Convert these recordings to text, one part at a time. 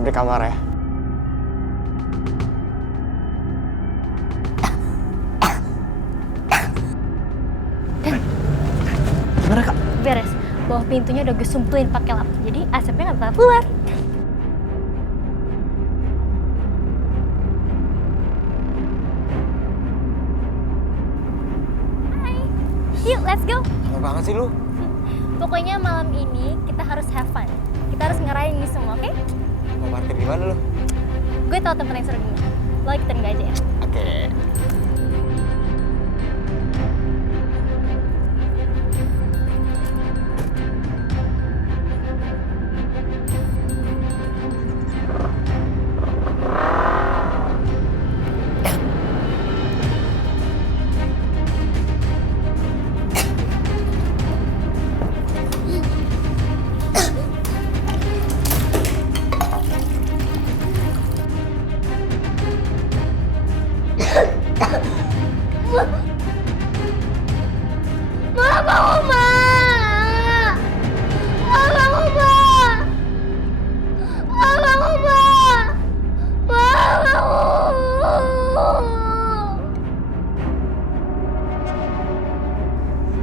asap di kamar ya. Gimana kak? Beres. Bawah pintunya udah gue sumpulin pakai lap. Jadi asapnya nggak bakal keluar. Hai. Yuk, let's go. Lama banget sih lu. Pokoknya malam ini kita harus have fun. Kita harus ngerayain ini semua, oke? Mau parkir di mana lu? Gue tau tempat yang seru gini. Lo ikutin gue aja ya. Oke.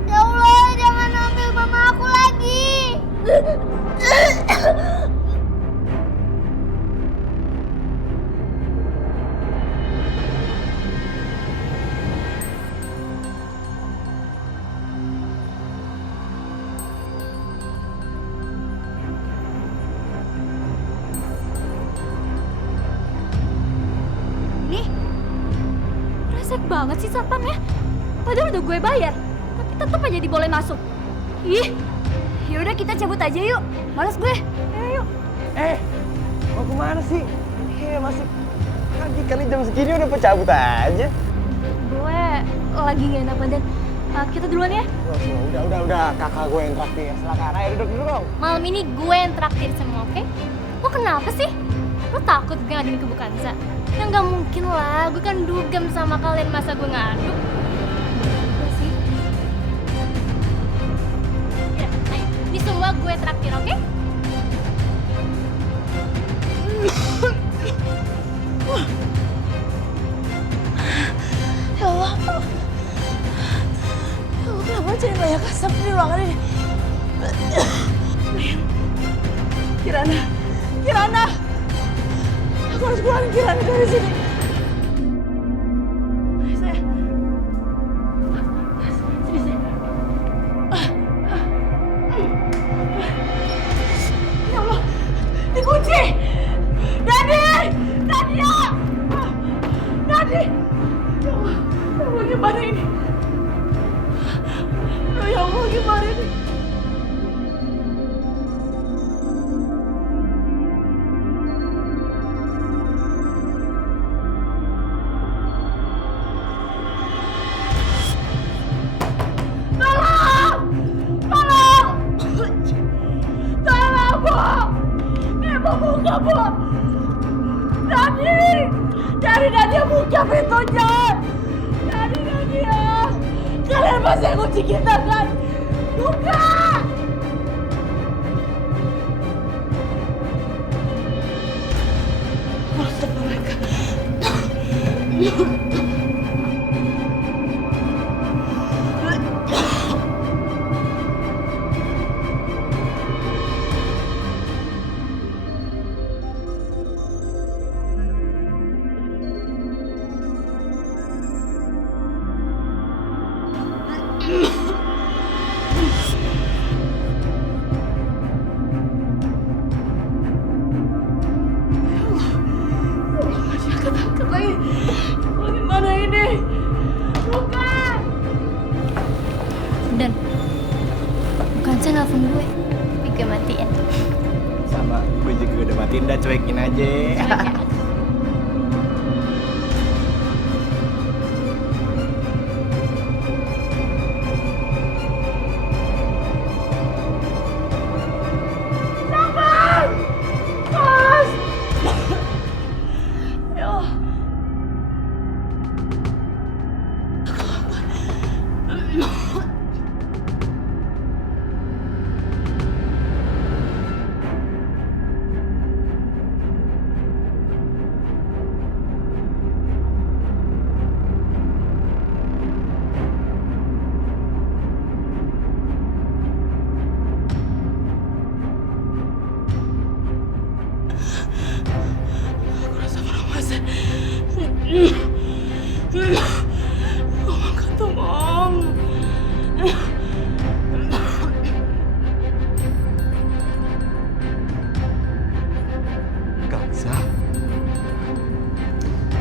Ya Allah, jangan ambil mama aku lagi. Nih, resek banget sih satpamnya. Padahal udah gue bayar, tapi tetap aja diboleh masuk. Ih, yaudah kita cabut aja yuk. Males gue. Ayo yuk. Mau kemana sih? Masih pagi kali jam segini udah pecabut aja. Gue lagi gak enak badan. Kita duluan ya. Udah. Kakak gue yang traktir. Silakan, ayo duduk dong. Malam ini gue yang traktir semua, oke? Lo kenapa sih? Lo takut gue ngaduin ke Bukansa? Ya nggak mungkin lah, gue kan dugem sama kalian, masa gue ngadu? Gue sih. Ya, ayo. Ini semua gue traktir, oke? Ya Allah. Ya Allah, kenapa jadi banyak asap di ruangan ini? Kirana. Aku harus keluarin Kirana dari sini. Saya. Sini. Ya Allah, dikunci. Dadi! Nadia! Dadi! Ya Allah, gimana ini? Ya Allah, gimana ini? Bu! Nadia buka pintunya! Nadia! Kalian masih kunci kita kan? Buka! Harus telepon mereka. Bagaimana ini? Bukan! Dan bukan saya nelfon gue, tapi gue matiin. Sama, gue juga udah matiin, dah cuekin aja. Om angkat dong, Om. Kanza,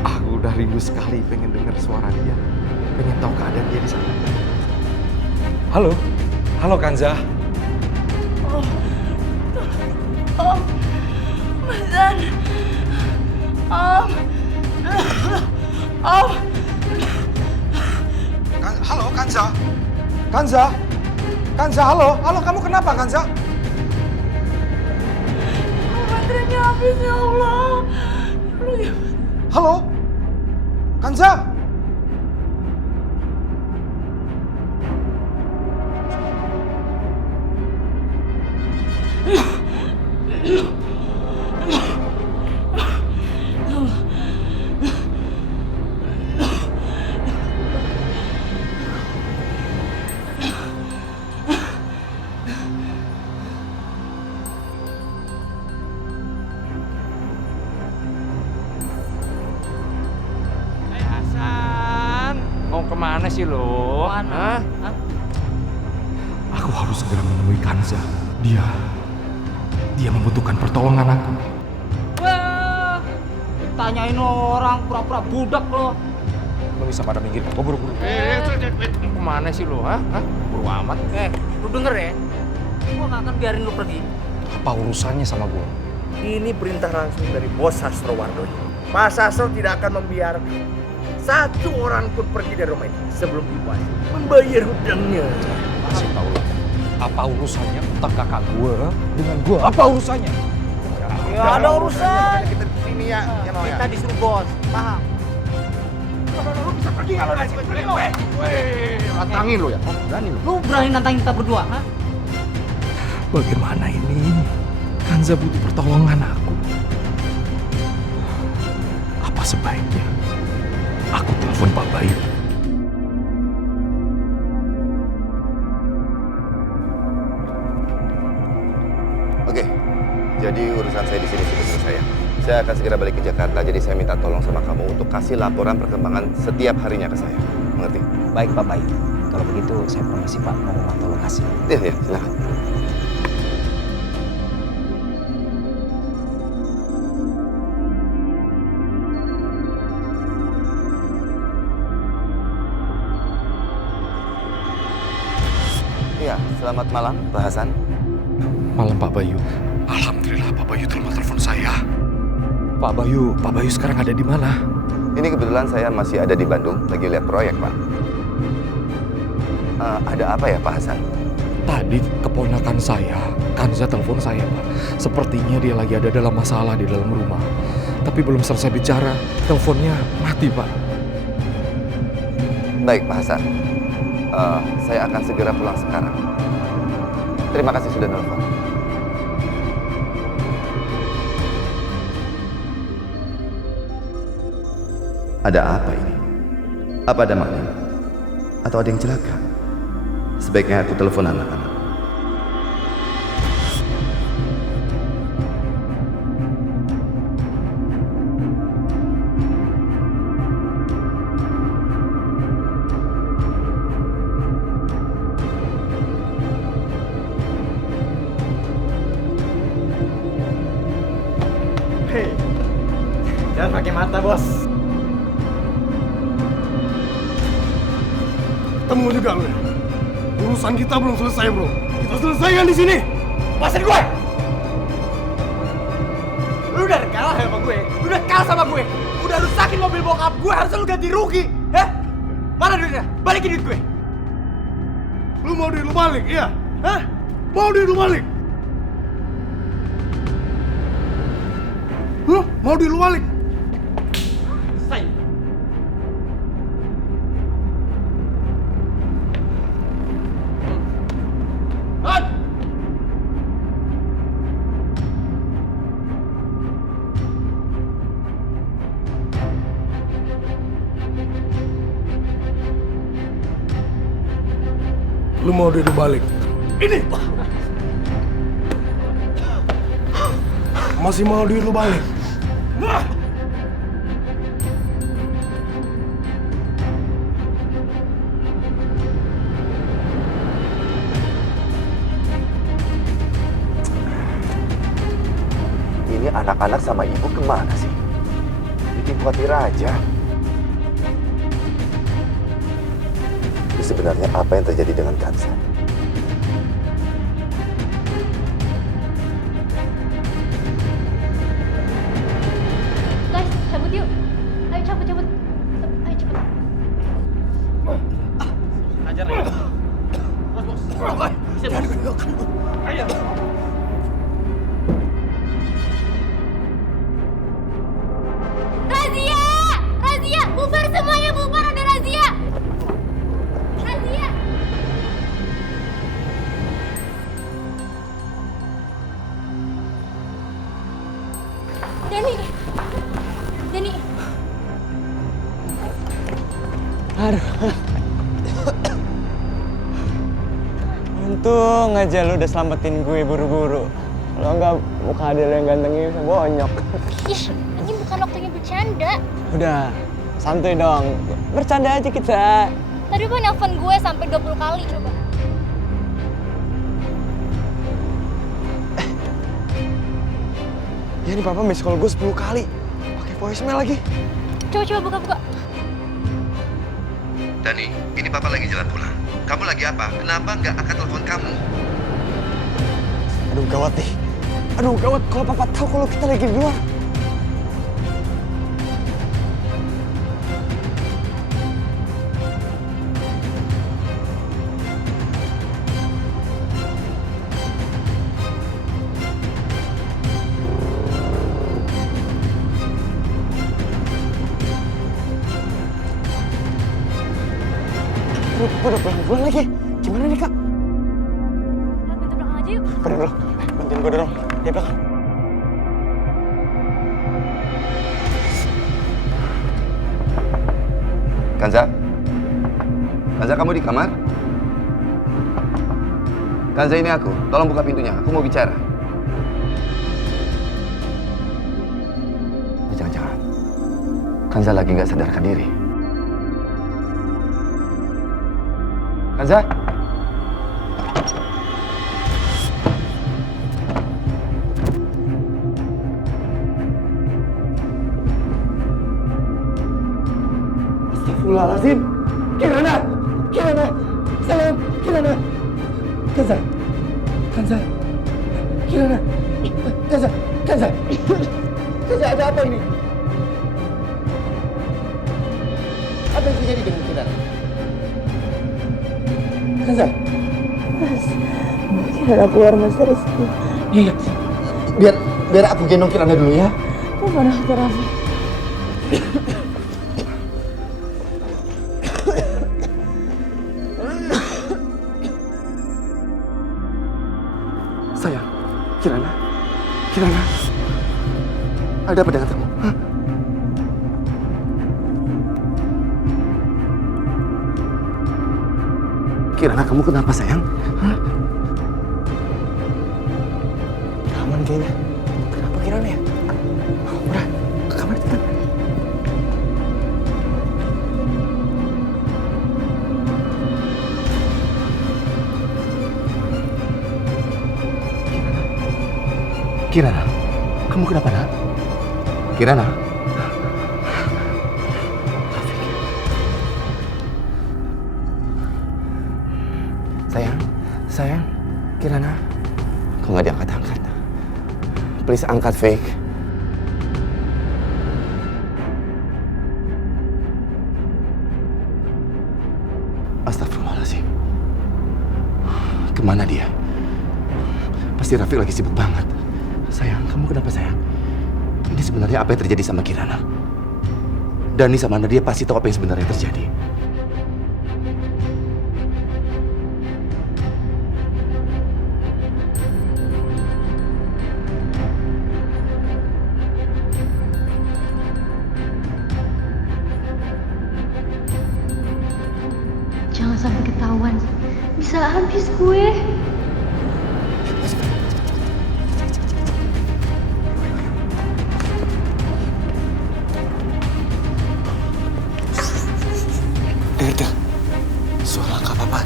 aku udah rindu sekali pengen dengar suara dia, pengen tahu keadaan dia di sana. Halo, halo Kanza. Om, Mazan. Om. Om. Halo Kanza, Kanza, Kanza, halo, halo, kamu kenapa Kanza? Baterainya habis, ya Allah. Ya Allah, Halo, Kanza. Mau kemana sih lo? Mana? Hah? Aku harus segera menemui Kanza. Dia membutuhkan pertolongan aku. Wah, tanyain orang pura-pura budak lo. Lo bisa pada minggir, kok buru-buru. Mau kemana sih lo? Hah? Buru amat. Lu denger ya? Gua gak akan biarin lu pergi. Apa urusannya sama gue? Ini perintah langsung dari bos Sastrowardoyo. Pak Sastro tidak akan membiarkan satu orang pun pergi dari rumah ini sebelum Ibu membayar hutangnya. Kasih tahu lah. Apa urusannya utang kakak gue dengan gue? Apa urusannya? Ya ada urusan. Kita di sini ya, Noya. Kita disuruh bos, paham? Lu bisa pergi kalau dari sini. Tantangin lo ya? Oh, berani lo. Lu berani nantangin kita berdua, ha? Bagaimana ini? Kanza butuh pertolongan aku. Apa sebaiknya aku telepon Pak Bayu? Oke, jadi urusan saya di sini sudah selesai ya. Saya akan segera balik ke Jakarta, jadi saya minta tolong sama kamu untuk kasih laporan perkembangan setiap harinya ke saya. Mengerti? Baik Pak Bayu. Kalau begitu saya permisi Pak, mau memantau lokasi. Iya, silakan. Iya, selamat malam, Pak Hasan. Malam Pak Bayu. Alhamdulillah Pak Bayu terima telepon saya. Pak Bayu sekarang ada di mana? Ini kebetulan saya masih ada di Bandung, lagi lihat proyek, Pak. Ada apa ya, Pak Hasan? Tadi keponakan saya, Kanza telepon saya Pak. Sepertinya dia lagi ada dalam masalah di dalam rumah. Tapi belum selesai bicara, teleponnya mati Pak. Baik, Pak Hasan. Saya akan segera pulang sekarang. Terima kasih sudah nelfon. Ada apa ini? Apa ada maling? Atau ada yang celaka? Sebaiknya aku telepon anak-anak. Hei, jangan pakai mata bos. Ketemu juga lu ya. Urusan kita belum selesai, bro. Kita selesaikan di sini. Lepasin gue! Lu udah kalah sama gue. Lu udah kalah sama gue. Udah rusakin mobil bokap gue, harusnya lu ganti rugi. Hah? Mana duitnya? Balikin duit gue. Lu mau duit lu balik, iya? Hah? Mau duit lu balik? Lu mau duit lu balik? Say. Lu mau duit lu balik? Ini! Masih mau duit lu balik? sama ibu kemana sih? Bikin khawatir aja. Itu sebenarnya apa yang terjadi dengan Kansa? Guys, cabut yuk. Ayo cabut. Ayo cepet. Ajar aja. Bos. Ayo. Razia! Razia! Bubar semuanya, bubar, ada razia! Razia! Dani! Untung aja lu udah selamatin gue buru-buru. Kalau enggak, muka Adel yang ganteng ini bisa bonyok. Ih, ini bukan waktunya bercanda. Udah, santuy dong. Bercanda aja kita. Tadi gue nelfon gue sampai 20 kali coba. Ya nih papa miss call gue 10 kali. Pakai voicemail lagi. Coba buka. Dani, ini papa lagi jalan pulang. Kamu lagi apa? Kenapa nggak angkat telepon kamu? Aduh gawat nih. Aduh gawat kalau papa tahu kalau kita lagi di luar. Aduh, papa udah pulang lagi. Gimana nih kak? Lihat pintu belakang aja yuk. Bantuin gue. Bantuin gue dorong. Di belakang. Kanza? Kanza, kamu di kamar? Kanza, ini aku. Tolong buka pintunya. Aku mau bicara. Jangan-jangan Kanza lagi nggak sadarkan diri. Kanza? Astagfirullahaladzim. Kirana! Sayang, Kirana! Kanza! Kirana! Kanza, ada apa ini? Apa yang terjadi dengan Kirana? Kanza! Kirana keluar mas dari situ. Iya. Biar aku gendong Kirana dulu ya. Mana Raffi? Sayang, Kirana. Ada apa dengan kamu? Hah? Kirana, kamu kenapa sayang? Hah? Aman kayaknya. Kenapa Kirana ya? Udah, ke kamar cepetan. Kirana, kamu kenapa nak? Kirana? Sayang, Kirana. Kok nggak diangkat-angkat? Please angkat, Fake. Astagfirullahaladzim. Kemana dia? Pasti Rafiq lagi sibuk banget. Sayang, kamu kenapa sayang? Ini sebenarnya apa yang terjadi sama Kirana? Dani sama Nadia pasti tahu apa yang sebenarnya terjadi. Jangan sampai ketahuan. Bisa habis gue. Dengar, suara langkah apa?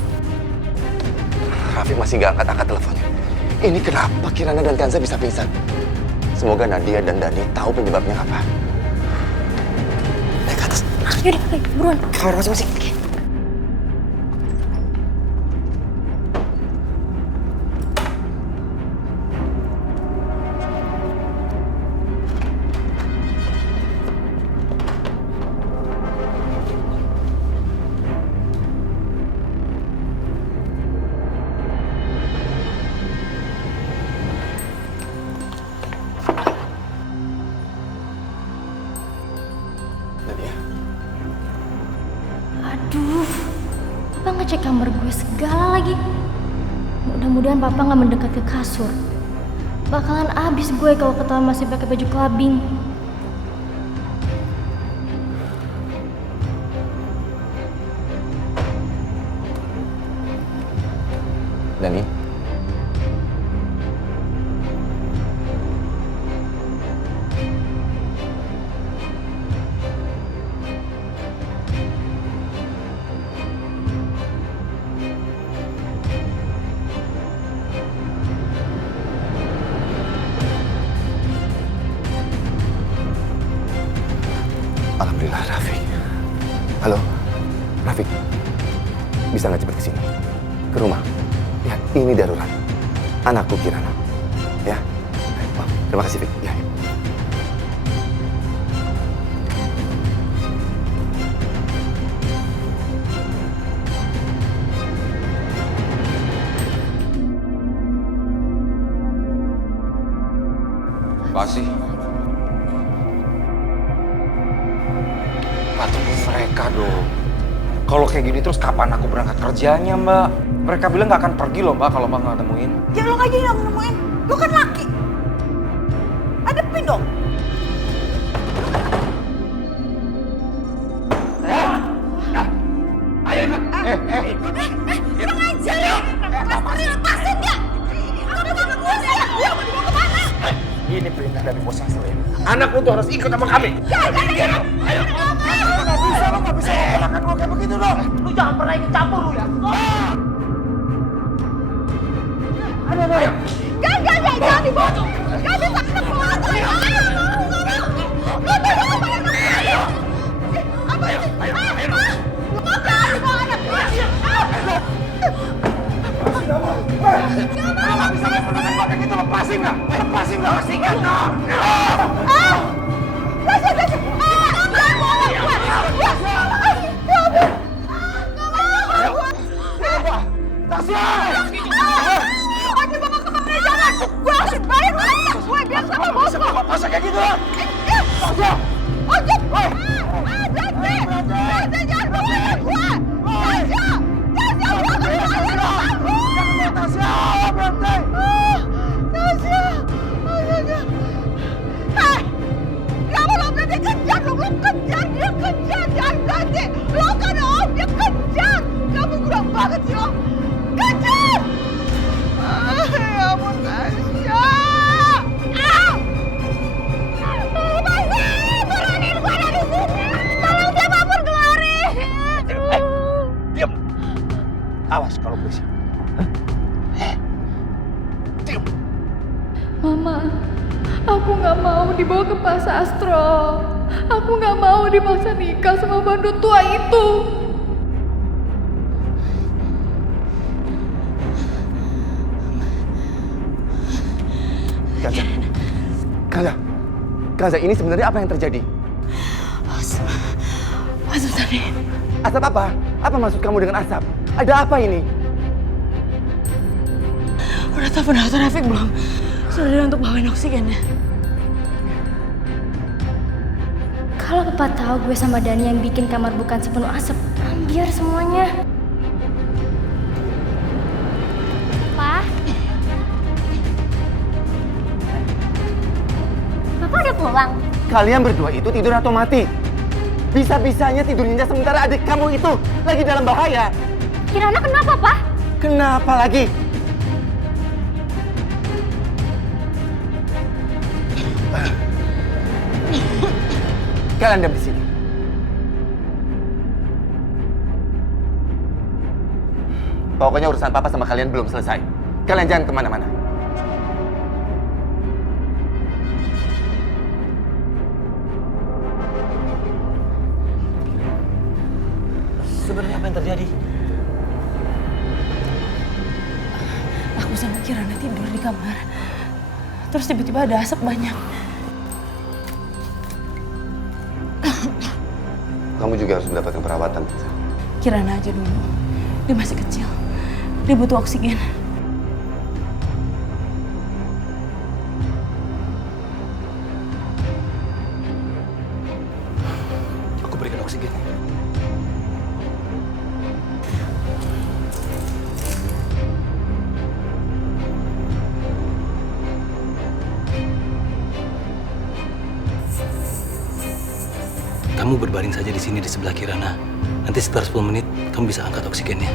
Rafiq masih nggak angkat-angkat teleponnya. Ini kenapa Kirana dan Kanza bisa pingsan? Semoga Nadia dan Dani tahu penyebabnya apa. Naik ke atas. Yaudah, ayo, buruan. Kamar masing-masing. Aduh, Papa ngecek kamar gue segala lagi. Mudah-mudahan Papa nggak mendekat ke kasur. Bakalan abis gue kalau ketahuan masih pakai baju clubbing. Dani. Alhamdulillah, Rafiq. Halo, Rafiq. Bisa nggak cepat ke sini? Ke rumah? Ya, ini darurat. Anakku Kirana. Ya. Oh, terima kasih, Fik. Ya. Pasti. Tunggu mereka dong. Kalau kayak gini terus kapan aku berangkat kerjanya, Mbak? Mereka bilang nggak akan pergi loh, Mbak, kalau Mbak nggak nemuin. Ya lo aja yang nemuin. Lo kan laki. Hadepin dong. Kurang ajar ya. Lepasin dia. Kamu sama gue sih. Dia mau dibawa kemana? Ini perintah dari bos Asli. Anakku tuh harus ikut sama kami. Ayo. Nggak bisa makan gue kayak begitu dong. Lu jangan pernah ikut campur lu ya. Ayo. Jangan dibawa. Gak bisa kita bawa aja. Ayo. Lu tuh bawa anak gue. Apa sih? Ayo. Lu jangan dibawa anak gue. Nggak bisa makan gue kayak gitu. Lepasin nggak? Lepasin nggak? Masa kayak gitu? Tasya! Ojek! Jangan bawa anak gue! Tasya! Tasya, berhenti! Tasya! Hei! Kamu lo berhenti kejar lo! Lo kejar! Dia kejar! Jangan berhenti! Lo kan om! Dia kejar! Kamu kurang banget sih lo! Kejar! Ya ampun Tasya! Awas kalau berisik. Diam. Mama, aku nggak mau dibawa ke Pak Sastro. Aku nggak mau dipaksa nikah sama bandut tua itu. Kanza, ini sebenarnya apa yang terjadi? Asap tadi. Asap apa? Apa maksud kamu dengan asap? Ada apa ini? Udah telepon dokter Rafiq belum? Sudah untuk bawain oksigennya. Kalau Papa tahu gue sama Dani yang bikin kamar bukan sepenuh asap, ambiar semuanya. Pa? Papa udah pulang? Kalian berdua itu tidur atau mati? Bisa-bisanya tidur nyenyak sementara adik kamu itu lagi dalam bahaya. Kirana kenapa, Pa? Kenapa lagi? Kalian diam di sini. Pokoknya urusan Papa sama kalian belum selesai. Kalian jangan kemana-mana. yang terjadi? Aku sama Kirana tidur di kamar. Terus tiba-tiba ada asap banyak. Kamu juga harus mendapatkan perawatan, Kenza. Kirana aja dulu. Dia masih kecil. Dia butuh oksigen. Aku berikan oksigen. Kamu berbaring saja di sini di sebelah Kirana. Nanti sekitar 10 menit kamu bisa angkat oksigennya.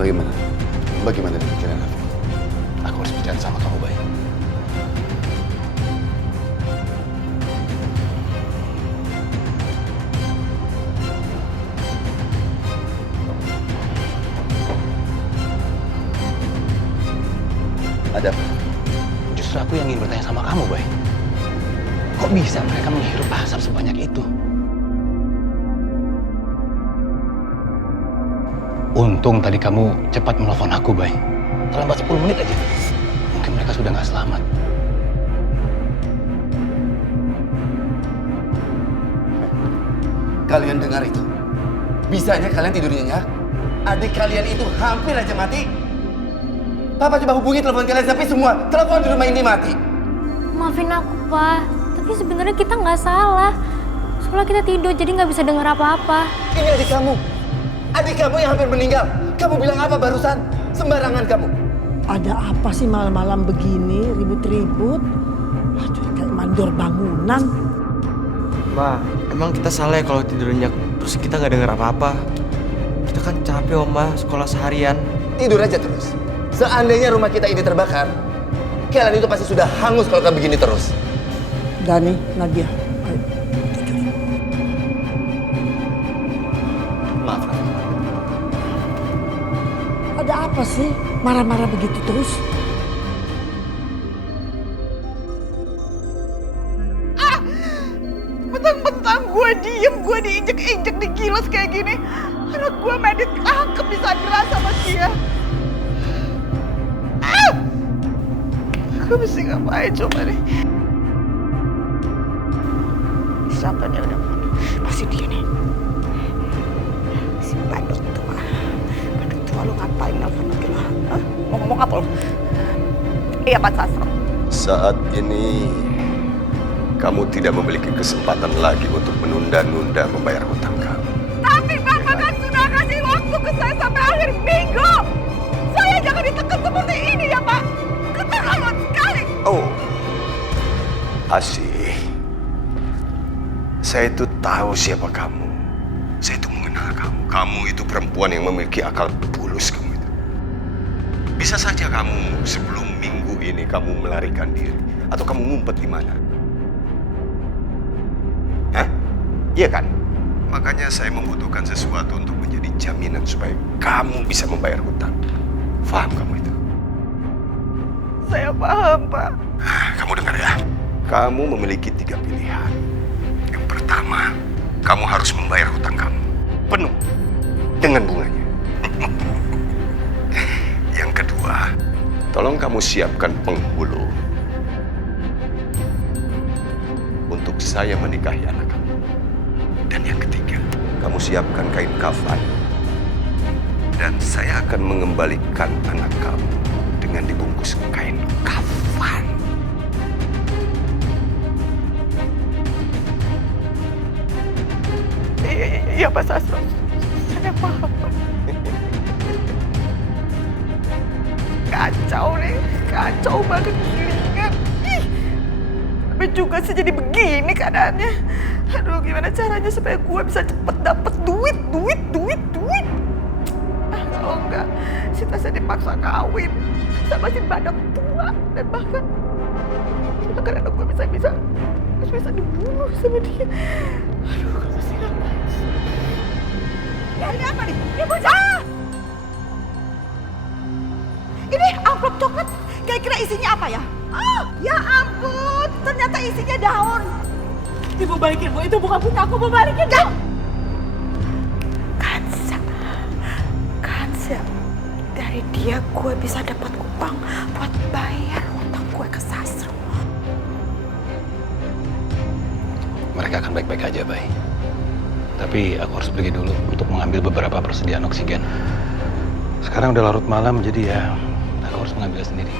Bagaimana? Bagaimana dengan Kirana? Aku harus bicara sama kamu, Bay. Ada apa? Justru aku yang ingin bertanya sama kamu, Bay. Kok bisa mereka menghirup asap sebanyak itu? Untung tadi kamu cepat menelpon aku, Bay. Terlambat 10 menit aja. Mungkin mereka sudah nggak selamat. Kalian dengar itu? Bisanya kalian tidur nyenyak? Adik kalian itu hampir aja mati. Papa coba hubungi telepon kalian tapi semua telepon di rumah ini mati. Maafin aku, Pak. Tapi sebenarnya kita nggak salah. Soalnya kita tidur jadi nggak bisa dengar apa-apa. Ini adik kamu. Adik kamu yang hampir meninggal. Kamu bilang apa barusan? Sembarangan kamu. Ada apa sih malam-malam begini ribut-ribut? Aduh, kayak mandor bangunan. Ma, emang kita salah ya kalau tidur nyenyak terus kita nggak dengar apa-apa? Kita kan capek, Oma, sekolah seharian. Tidur aja terus. Seandainya rumah kita ini terbakar, kalian itu pasti sudah hangus kalau kayak begini terus. Dani, Nadia, ayo tidur. Maaf, Rafi. Ada apa sih marah-marah begitu terus? Mentang-mentang gue diem, gue diinjek-injek, digilas kayak gini. Anak gue main ditangkep di Sandra sama dia. Gue mesti ngapain coba nih? Siapa nih udah? Pasti dia nih. Si badut tua. Badut tua lu ngapain nelfon lagi lo? Mau ngomong apa lo? Iya Pak Sastro. Saat ini kamu tidak memiliki kesempatan lagi untuk menunda-nunda membayar hutang kamu. Tapi Bapak kan sudah kasih waktu ke saya sampai akhir minggu. Saya jangan ditekan seperti ini ya Pak. Keterlaluan sekali. Oh, Asih. Saya itu tahu siapa kamu. Saya itu mengenal kamu. Kamu itu perempuan yang memiliki akal bulus kamu itu. Bisa saja kamu sebelum minggu ini kamu melarikan diri. Atau kamu ngumpet di mana. Hah? Iya kan? Makanya saya membutuhkan sesuatu untuk menjadi jaminan supaya kamu bisa membayar hutang. Faham kamu itu? Saya paham, Pak. Kamu dengar ya. Kamu memiliki 3 pilihan. Yang pertama, kamu harus membayar hutang kamu. Penuh. Dengan bunganya. Yang kedua, tolong kamu siapkan penghulu. Untuk saya menikahi anak kamu. Dan yang ketiga, kamu siapkan kain kafan. Dan saya akan mengembalikan anak kamu dengan dibungkus kain kafan. Iya Pak Sastro. Saya paham. Kacau nih. Kacau banget gilingan. Tapi juga sih jadi begini keadaannya. Aduh gimana caranya supaya gue bisa cepet dapet duit. Kalau enggak, Sita saya dipaksa kawin sama si badak tua. Dan bahkan anak gue bisa dibunuh sama dia. Aduh, gue mesti ngapain sih? Ya ini apa nih? Ini bocah! Ini amplop coklat, kira-kira isinya apa ya? Oh, ya ampun, ternyata isinya daun. Ibu balikin, Bu. Itu bukan punya aku, Bu. Balikin, Bu. Kanza. Dari dia gue bisa dapat uang buat bayar utang gue ke Sastro. Mereka akan baik-baik aja, Bay. Tapi aku harus pergi dulu untuk mengambil beberapa persediaan oksigen. Sekarang udah larut malam, jadi ya aku harus mengambilnya sendiri.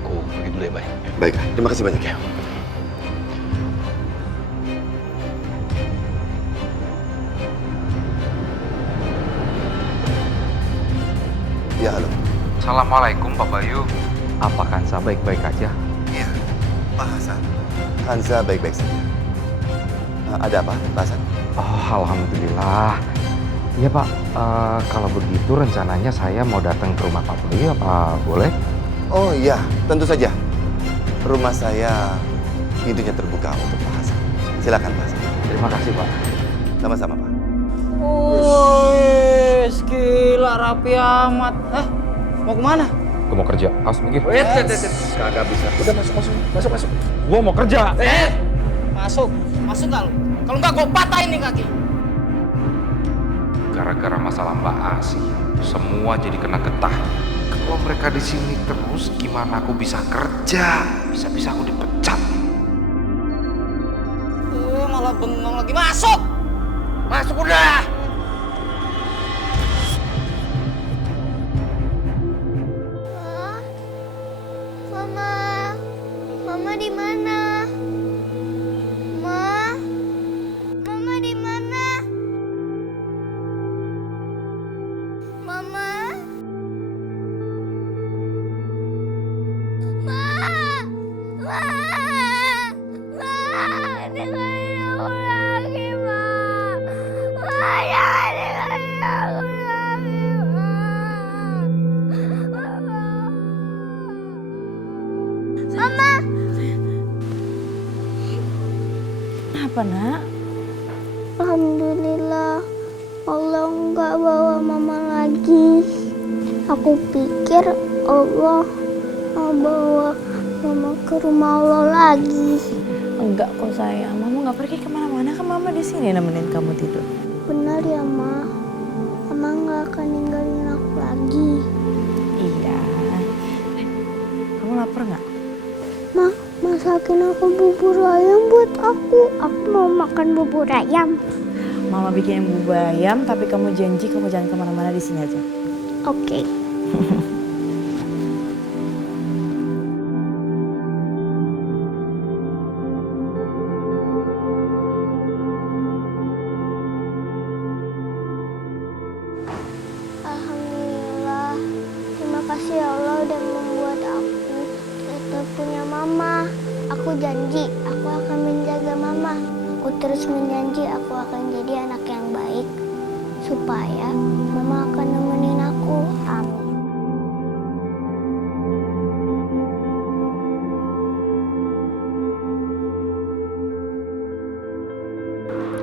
Aku pergi dulu ya, Bay. Baik, terima kasih banyak ya. Ya, halo. Assalamualaikum Pak Bayu. Apa Kansa baik-baik aja? Iya, Pak Hasan. Kanza baik-baik saja. Ada apa, Pak Hasan? Oh, alhamdulillah. Iya Pak, kalau begitu rencananya saya mau datang ke rumah Pak Bayu, apa boleh? Oh iya, tentu saja. Rumah saya pintunya terbuka untuk Pak Hasan. Silakan Pak Hasan. Terima kasih Pak. Sama-sama Pak. Woi, gila rapi amat. Mau kemana? Gue mau kerja, harus mikir. Kagak bisa. Udah masuk. Gue mau kerja. Masuk gak lu? Kalau nggak gue patahin nih kaki. Gara-gara masalah Mbak Asi, semua jadi kena getah. Kalau mereka di sini terus, gimana aku bisa kerja? Bisa-bisa aku dipecat. Malah bengong lagi. Masuk udah. Mama di mana? Mama di mana? Mama. Dengerin aku lagi, Ma. Jangan dengerin aku lagi, Ma. Mama. Apa, Nak? Alhamdulillah, Allah nggak bawa Mama lagi. Aku pikir Allah mau bawa Mama ke rumah Allah lagi. Enggak kok sayang, Mama nggak pergi kemana-mana, kan Mama di sini nemenin kamu tidur. Benar ya, Ma? Mama nggak akan ninggalin aku lagi. Iya. Kamu lapar nggak? Ma, masakin aku bubur ayam buat aku. Aku mau makan bubur ayam. Mama bikin bubur ayam, tapi kamu janji kamu jangan kemana-mana, di sini aja. Oke. Alhamdulillah. Terima kasih ya Allah udah membuat aku tetap punya Mama. Aku janji aku akan menjaga Mama. Aku terus menjanji aku akan jadi anak yang baik. Supaya Mama akan nemenin aku. Amin.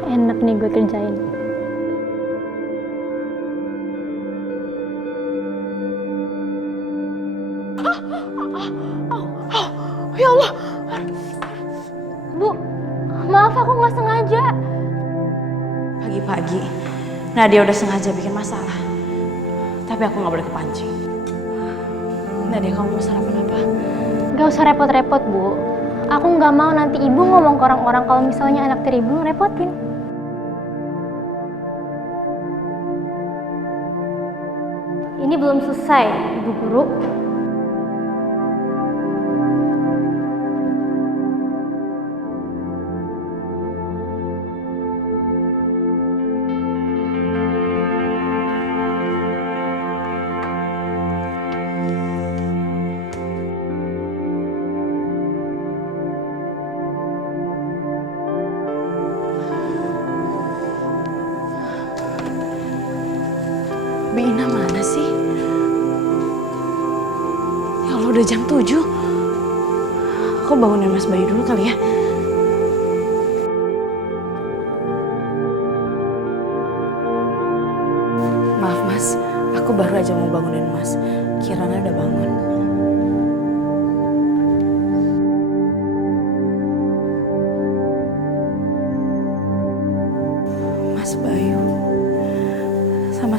Enak nih gue kerjain. Ya Allah. Bu, maaf aku nggak sengaja. Pagi-pagi, Nadia udah sengaja bikin masalah. Tapi aku nggak boleh kepancing. Nadia, kamu mau sarapan apa? Gak usah repot-repot, Bu. Aku nggak mau nanti ibu ngomong ke orang-orang kalau misalnya anak tiri ibu ngerepotin. Ini belum selesai, Ibu Guru. Bina mana sih? Ya Allah, udah jam 7. Aku bangunin Mas Bayu dulu kali ya. Maaf Mas, aku baru aja mau bangunin Mas. Kirana udah bangun.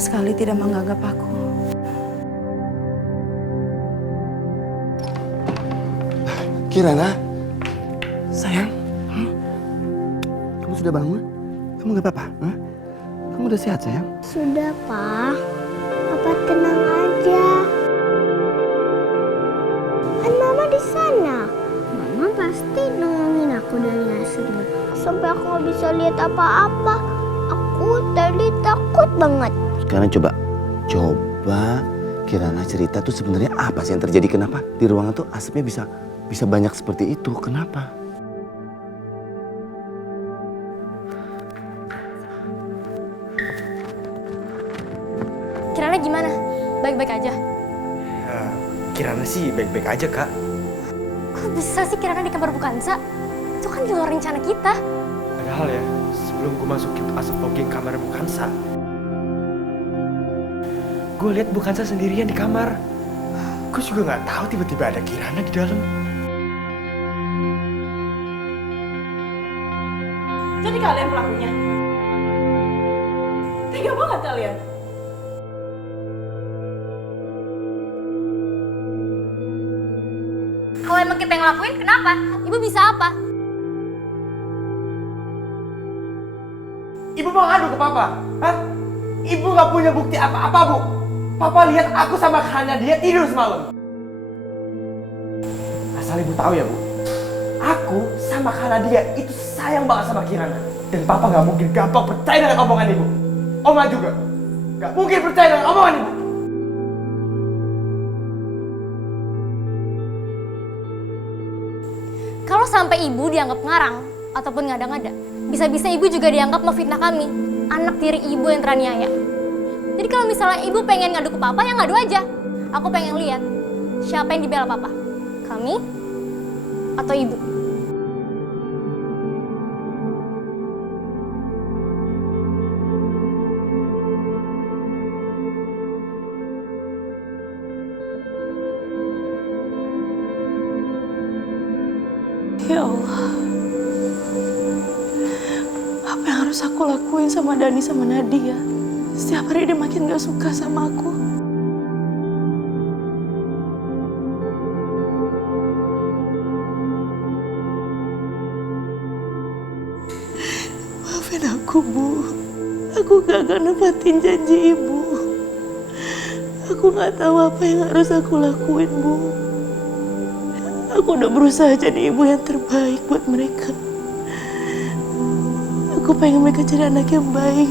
sama sekali tidak menganggap aku. Kirana, sayang, kamu sudah bangun? Kamu gak apa-apa? Kamu udah sehat, sayang? Sudah, Pak. Papa tenang aja. Kan Mama di sana. Mama pasti nolongin aku dari aslinya. Sampai aku nggak bisa lihat apa-apa. Aku tadi takut banget. Sekarang coba Kirana cerita tuh sebenarnya apa sih yang terjadi? Kenapa di ruangan tuh asapnya bisa banyak seperti itu? Kenapa? Kirana gimana? Baik-baik aja? Ya, Kirana sih baik-baik aja, Kak. Kok bisa sih Kirana di kamar Bukansa? Itu kan di luar rencana kita. Padahal ya, sebelum gue masukin asap fogging kamar Bukansa, gue lihat Bukansa sendirian di kamar. Gue juga nggak tahu tiba-tiba ada Kirana di dalam. Jadi kalian pelakunya? Tega banget kalian. Kalau emang kita yang ngelakuin, kenapa? Ibu bisa apa? Ibu mau ngadu ke Papa? Hah? Ibu nggak punya bukti apa-apa, Bu. Papa lihat aku sama Hana dia tidur semalam. Asal Ibu tahu ya, Bu. Aku sama Hana dia itu sayang banget sama Kirana. Dan Papa nggak mungkin gampang percaya dengan omongan Ibu. Oma juga nggak mungkin percaya dengan omongan Ibu. Kalau sampai ibu dianggap ngarang ataupun ngada-ngada, bisa-bisa ibu juga dianggap memfitnah kami, anak tiri ibu yang teraniaya. Jadi kalau misalnya ibu pengen ngadu ke Papa, ya ngadu aja. Aku pengen lihat siapa yang dibela Papa, kami atau ibu. Ya Allah, apa yang harus aku lakuin sama Dani sama Nadia? Setiap hari dia makin gak suka sama aku. Maafin aku, Bu. Aku gak nepatin janji Ibu. Aku gak tahu apa yang harus aku lakuin, Bu. Aku udah berusaha jadi ibu yang terbaik buat mereka. Aku pengen mereka jadi anak yang baik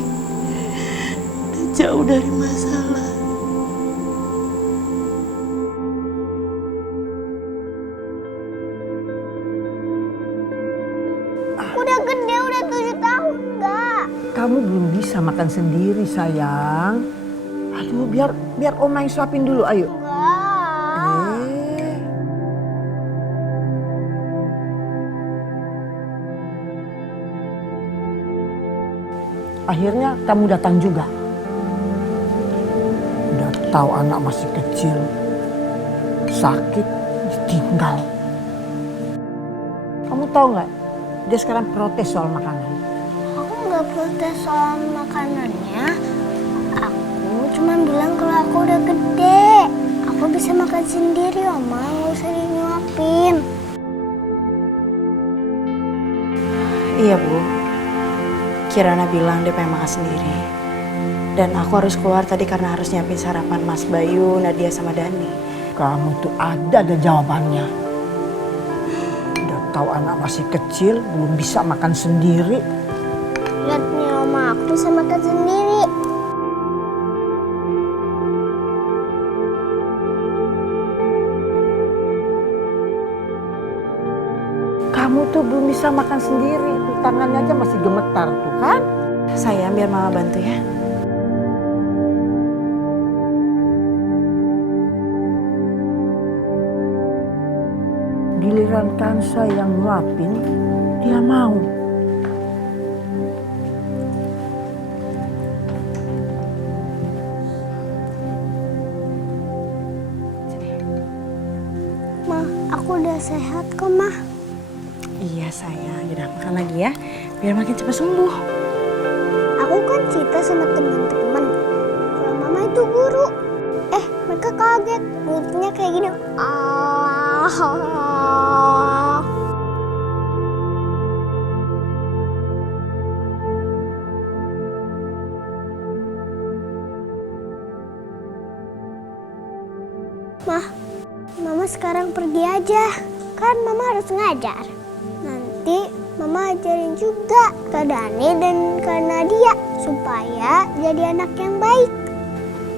dan jauh dari masalah. Aku udah gede, udah 7 tahun, enggak. Kamu belum bisa makan sendiri, sayang. Aduh, biar Oma yang suapin dulu, ayo. Akhirnya kamu datang juga. Udah tahu anak masih kecil, sakit, ditinggal. Kamu tahu nggak? Dia sekarang protes soal makanan. Aku nggak protes soal makanannya. Aku cuma bilang kalau aku udah gede. Aku bisa makan sendiri, Oma. Nggak usah dinyuapin. Iya, Bu. Kirana bilang dia pengen makan sendiri. Dan aku harus keluar tadi karena harus nyiapin sarapan Mas Bayu, Nadia sama Dani. Kamu tuh ada jawabannya. Udah tahu anak masih kecil, belum bisa makan sendiri. Lihat nih, Oma, aku bisa makan sendiri. Kamu tuh belum bisa makan sendiri. Tuh, tangannya aja masih gemetar tuh kan? Sayang, biar Mama bantu ya. Giliran Kansa yang nyuapin, dia mau. Ma, aku udah sehat kok, Ma. Iya sayang, udah makan lagi ya, biar makin cepat sembuh. Aku kan cerita sama teman-teman. Kalau tuh guru. Mereka kaget. Mulutnya kayak gini. Mama sekarang pergi aja. Kan Mama harus ngajar. Nanti Mama ajarin juga ke Dani dan ke Nadia supaya jadi anak yang baik.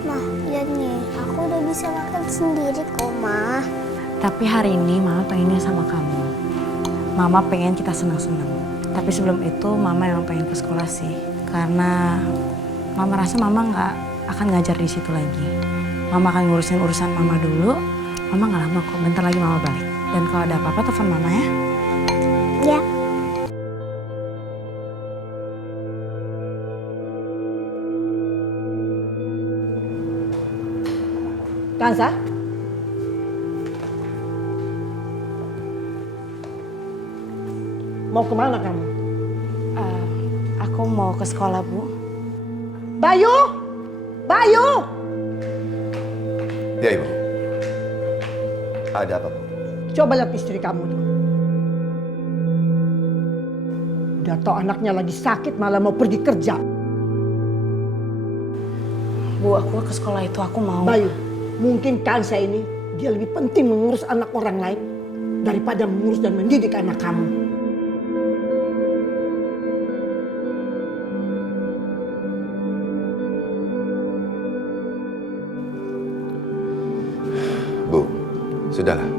Mah, lihat nih, aku udah bisa makan sendiri kok, Mah. Tapi hari ini Mama pengennya sama kamu. Mama pengen kita senang-senang. Tapi sebelum itu Mama emang pengen ke sekolah sih. Karena Mama rasa Mama nggak akan ngajar di situ lagi. Mama akan ngurusin urusan Mama dulu. Mama nggak lama kok, bentar lagi Mama balik. Dan kalau ada apa-apa telepon Mama ya. Ya. Kansa? Mau kemana kamu? Aku mau ke sekolah, Bu. Bayu! Bayu! Ya, Ibu. Ada apa, Bu? Coba lihat istri kamu tuh. Udah tau anaknya lagi sakit malah mau pergi kerja. Bu, aku ke sekolah itu aku mau. Bayu, mungkin Kansa ini dia lebih penting mengurus anak orang lain daripada mengurus dan mendidik anak kamu. Bu, sudahlah.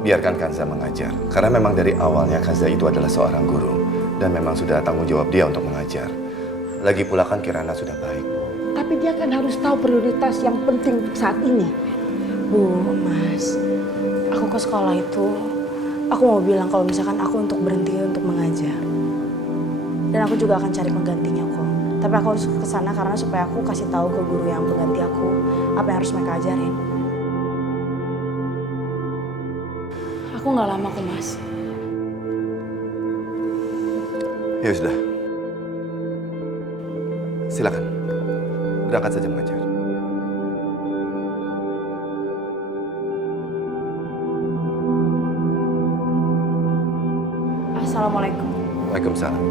Biarkan Kanza mengajar. Karena memang dari awalnya Kanza itu adalah seorang guru. Dan memang sudah tanggung jawab dia untuk mengajar. Lagi pula kan Kirana sudah baik, Bu. Tapi dia kan harus tahu prioritas yang penting saat ini. Bu, Mas, aku ke sekolah itu, aku mau bilang kalau misalkan aku untuk berhenti untuk mengajar. Dan aku juga akan cari penggantinya kok. Tapi aku harus ke sana karena supaya aku kasih tahu ke guru yang mengganti aku apa yang harus mereka ajarin. Aku nggak lama kok, Mas. Ya sudah. Silakan. Berangkat saja mengajar. Assalamualaikum. Waalaikumsalam.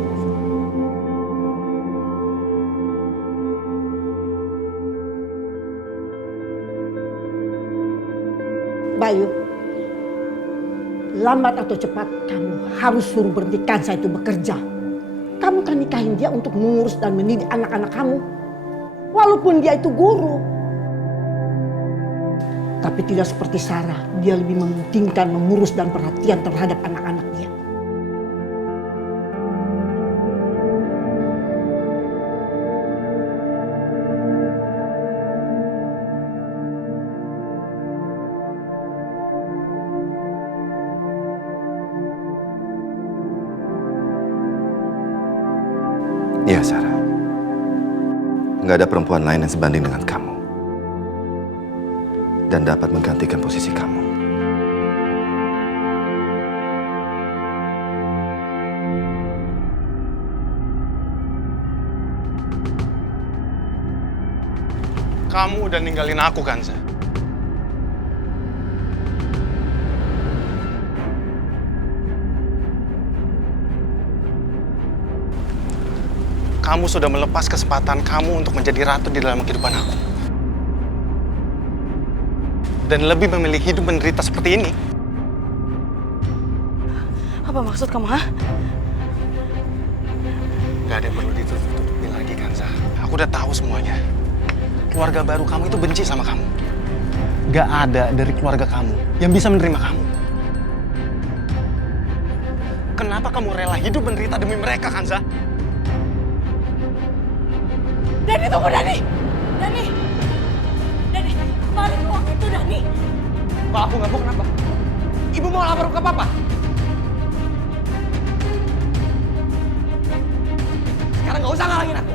Bayu, lambat atau cepat kamu harus suruh berhenti Kansa itu bekerja. Kamu kan nikahin dia untuk mengurus dan mendidik anak-anak kamu. Walaupun dia itu guru. Tapi tidak seperti Sarah, dia lebih mementingkan mengurus dan perhatian terhadap anak-anak dia. Iya, Sarah. Nggak ada perempuan lain yang sebanding dengan kamu. Dan dapat menggantikan posisi kamu. Kamu udah ninggalin aku, Kanza. Kamu sudah melepas kesempatan kamu untuk menjadi ratu di dalam kehidupan aku. Dan lebih memilih hidup menderita seperti ini. Apa maksud kamu, ha? Gak ada yang perlu ditutup-tutupi lagi, Kanza. Aku udah tahu semuanya. Keluarga baru kamu itu benci sama kamu. Gak ada dari keluarga kamu yang bisa menerima kamu. Kenapa kamu rela hidup menderita demi mereka, Kanza? Dani, tunggu Dani! Dani! Dani, balik uang itu Dani! Kalau aku nggak mau kenapa? Ibu mau lapor ke papa? Sekarang nggak usah ngalangin aku.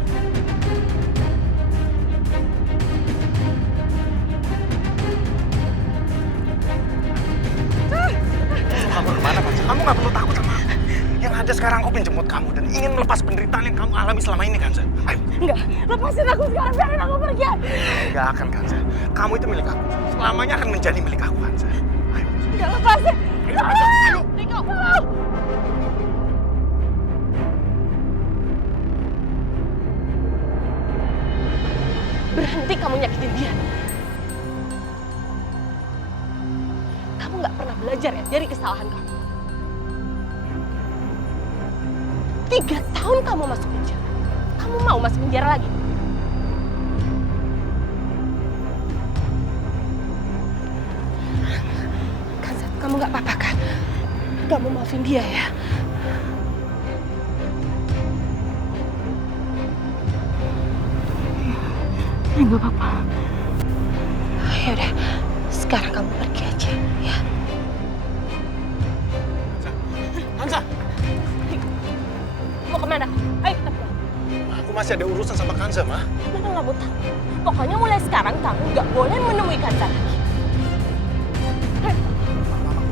Lapor kemana, Kanza? Kamu nggak perlu takut sama aku. Yang ada sekarang aku ingin jemput kamu dan ingin melepas penderitaan yang kamu alami selama ini, Kanza. Ayo. Enggak, lepasin aku sekarang, biarin aku pergi. Enggak akan, Kanza. Kamu itu milik aku. Selamanya akan menjadi milik aku, Kanza. Ayo. Enggak, lepasin. Ayo, Kanza. Ayo. Niko, tolong. Berhenti kamu nyakitin dia. Kamu nggak pernah belajar ya dari kesalahan kamu. 3 tahun kamu masuk penjara. Kamu mau masuk penjara lagi? Kanza, kamu nggak apa-apa kan? Kamu maafin dia ya? Enggak apa-apa. Ya udah, sekarang kamu pergi aja, ya. Kanza! Mau kemana? Ayo kita pulang. Aku masih ada urusan sama Kanza, Ma. Mana nggak mau tahu. Pokoknya mulai sekarang kamu nggak boleh menemui Kanza lagi.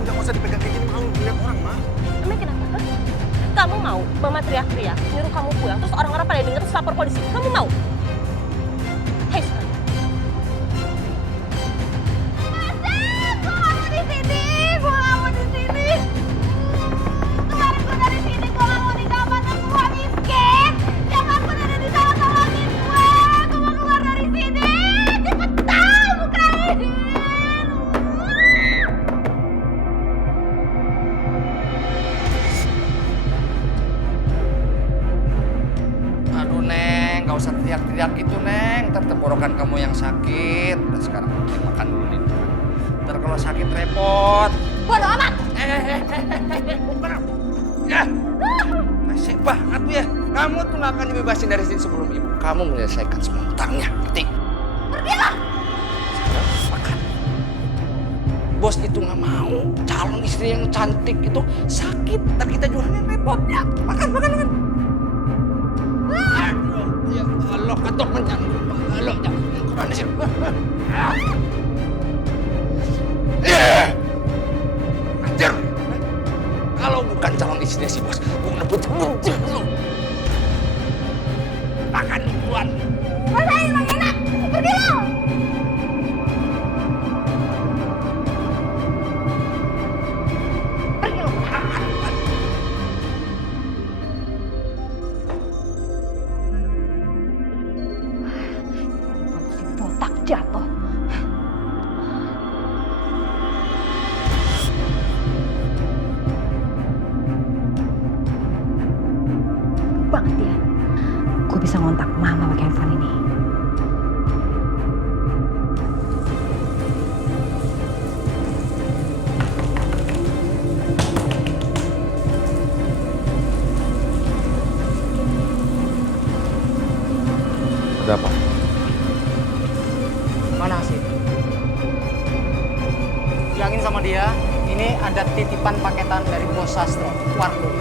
Udah, nggak usah dipegang kayak gini, malu dilihat orang, Ma. Emang kenapa? Hah? Kamu mau Mama teriak-teriak, nyuruh kamu pulang, terus orang-orang pada denger terus lapor polisi. Kamu mau? Hei, sekarang. Aduh Neng, gak usah teriak-teriak gitu Neng. Ntar tenggorokan kamu yang sakit. Udah sekarang Neng makan dulu nih. Ntar kalau sakit repot. Bodoh amat! Ya, nasib banget tuh ya. Kamu tuh gak akan dibebasin dari sini sebelum ibu kamu menyelesaikan semua hutangnya. Ngerti? Pergilah! Sekarang makan. Bos itu gak mau calon istri yang cantik itu sakit. Ntar kita jualan repot ya. Makan, makan, makan. Aduh, ya Allah, ketok kencang. Allah, jangan kurang di sini. Anjir. Kalau bukan calon istrinya si bos, gue ngebut-ngebut lu. Makan duluan. Rasain Bang enak. Pergi lo. Pergi lo. Si botak jatuh. Banget ya. Gue bisa ngontak Mama pakai handphone ini. Ada apa? Mana Asif? Bilangin sama dia, ini ada titipan paketan dari Bos Sastro, Wardo.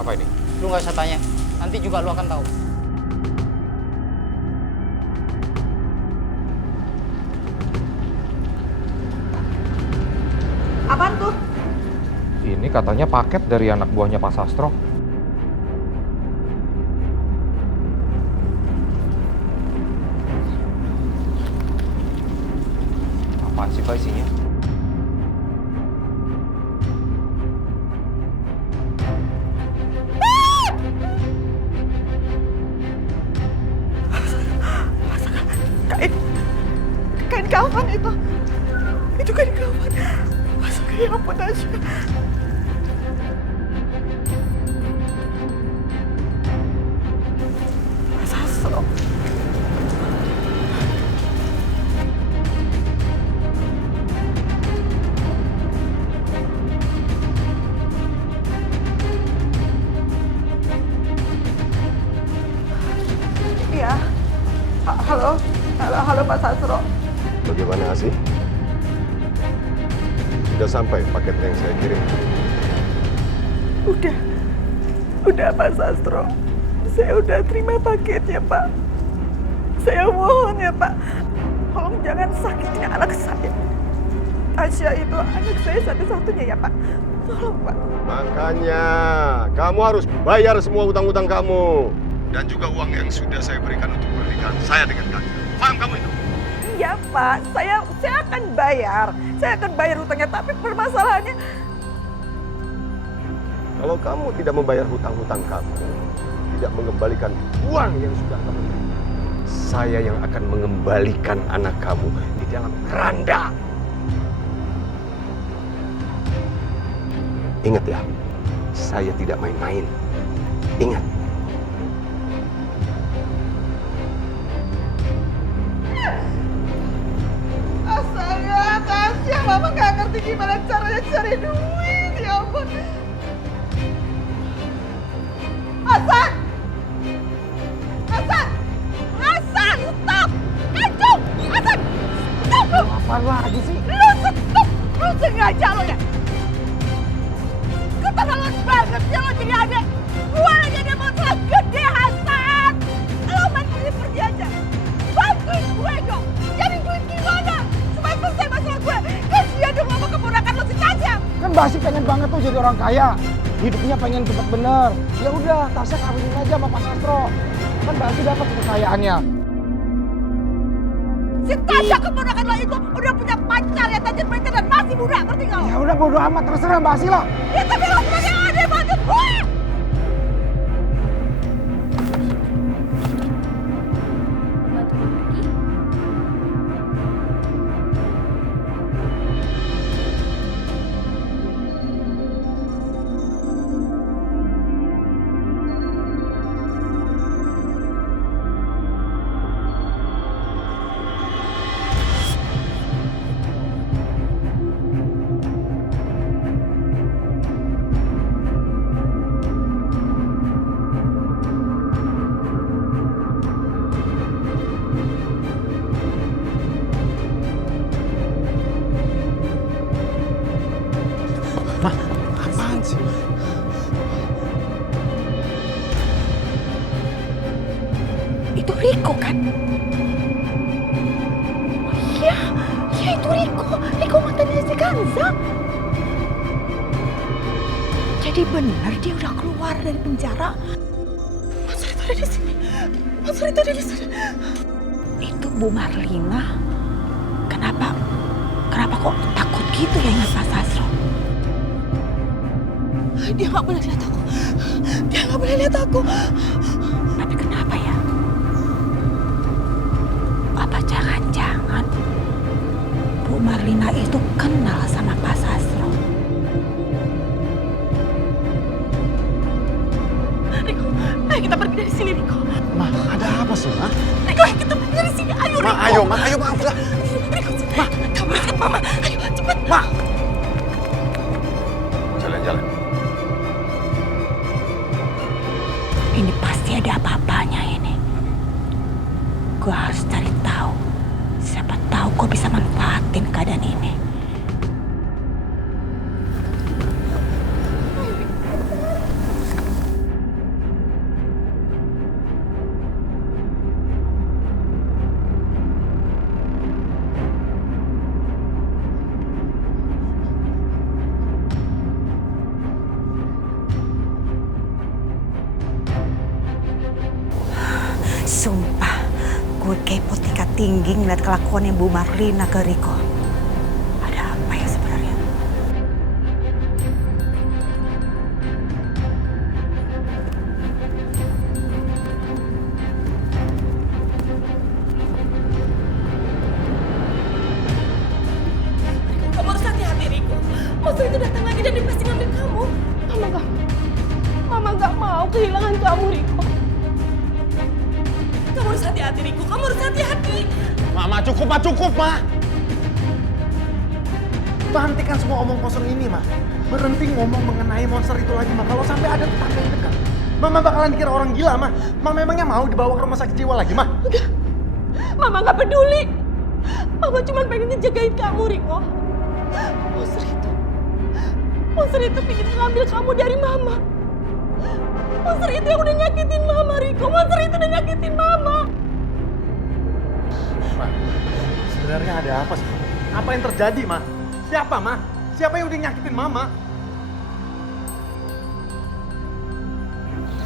Apa ini? Lu nggak usah tanya, nanti juga lu akan tahu. Apaan tuh? Ini katanya paket dari anak buahnya Pak Sastro. Apaan sih Pak isinya? Kain kafan itu. Itu kain kafan. Masa kayak apa aja. Mas Sastro. Iya. Halo. Halo Pak Sastro. Bagaimana Asih? Sudah sampai paket yang saya kirim? Udah Pak Sastro. Saya udah terima paketnya Pak. Saya mohon ya Pak. Tolong jangan sakitin anak saya. Tasya itu anak saya satu-satunya ya Pak. Tolong, Pak. Makanya kamu harus bayar semua utang-utang kamu. Dan juga uang yang sudah saya berikan untuk pernikahan saya dengan Kanza. Paham kamu itu? Iya, Pak. Saya akan bayar. Saya akan bayar utangnya, tapi permasalahannya... Kalau kamu tidak membayar hutang-hutang kamu, tidak mengembalikan uang yang sudah kamu berikan, saya yang akan mengembalikan anak kamu di dalam keranda. Ingat ya, saya tidak main-main. Ingat. Astaga, kasihan. Mama nggak ngerti gimana caranya cari duit. Ya ampun. Hasan! Hasan! Hasan! Stop! Kacau! Hasan! Stop! Apa lagi sih? Lu stop! Lu sengaja lo ya? Keterlaluan banget ya lo jadi adik. Gue lagi ada masalah gede, Hasan. Lo main pergi aja. Bantuin gue dong. Jadi duit gimana? Supaya selesai masalah gue. Kasihan dong sama keponakan lo si Tasya. Kan Basi pengen banget tuh jadi orang kaya. Hidupnya pengen cepet bener. Ya udah, Tasya kawinin aja sama Pak Sastro. Kan Basi dapat kekayaannya. Si Tasya keponakan lo itu udah punya pacar yang tajir mencet dan masih muda, ngerti gak lo? Ya udah bodo amat, terserah Basi lah. Ya tapi lo sebagai adik banget gue. Itu Riko kan? Iya, iya itu Riko. Riko mantannya si Kanza. Jadi benar dia udah keluar dari penjara. Mas Rito ada di sini. Mas Rito ada di sini. Itu Bu Marlina. Kenapa kok takut gitu ya ingat Pak Sastro? Dia nggak boleh lihat aku. Dia nggak boleh lihat aku. Tapi kenapa ya? Apa jangan-jangan Bu Marlina itu kenal sama Pak Sastro? Riko, ayo kita pergi dari sini, Riko. Ma, ada apa sih, Ma? Riko, ayo kita pergi dari sini. Ayo, Ma, Riko. ayo, Ma, udah. Riko, Ma, kamu lihat Mama. Ayo, cepat. Ma. Jalan-jalan. Ini pasti ada apa-apanya ini. Gue harus cari tahu. Siapa tahu gue bisa manfaatin keadaan ini. Sumpah, gue kepo tingkat tinggi ngeliat kelakuannya Bu Marlina ke Riko. Ada apa ya sebenarnya? Kamu harus hati-hati, Riko. Monster itu datang lagi dan dia pasti ngambil kamu. Mama nggak mau kehilangan kamu, Riko. Kamu harus hati-hati, Riko. Kamu harus hati-hati. Ma, cukup, Ma. Hentikan semua omong kosong ini, Ma. Berhenti ngomong mengenai monster itu lagi, Ma. Kalau sampai ada tetangga yang dekat, Mama bakalan dikira orang gila, Ma. Mama memangnya mau dibawa ke rumah sakit jiwa lagi, Ma? Enggak. Mama nggak peduli. Mama cuma pengen ngejagain kamu, Riko. Monster itu pengen ngambil kamu dari Mama. Monster itu yang udah nyakitin Mama, Riko. Monster itu udah nyakitin Mama. Ma, sebenarnya ada apa sih? Apa yang terjadi, Ma? Siapa, Ma? Siapa yang udah nyakitin Mama?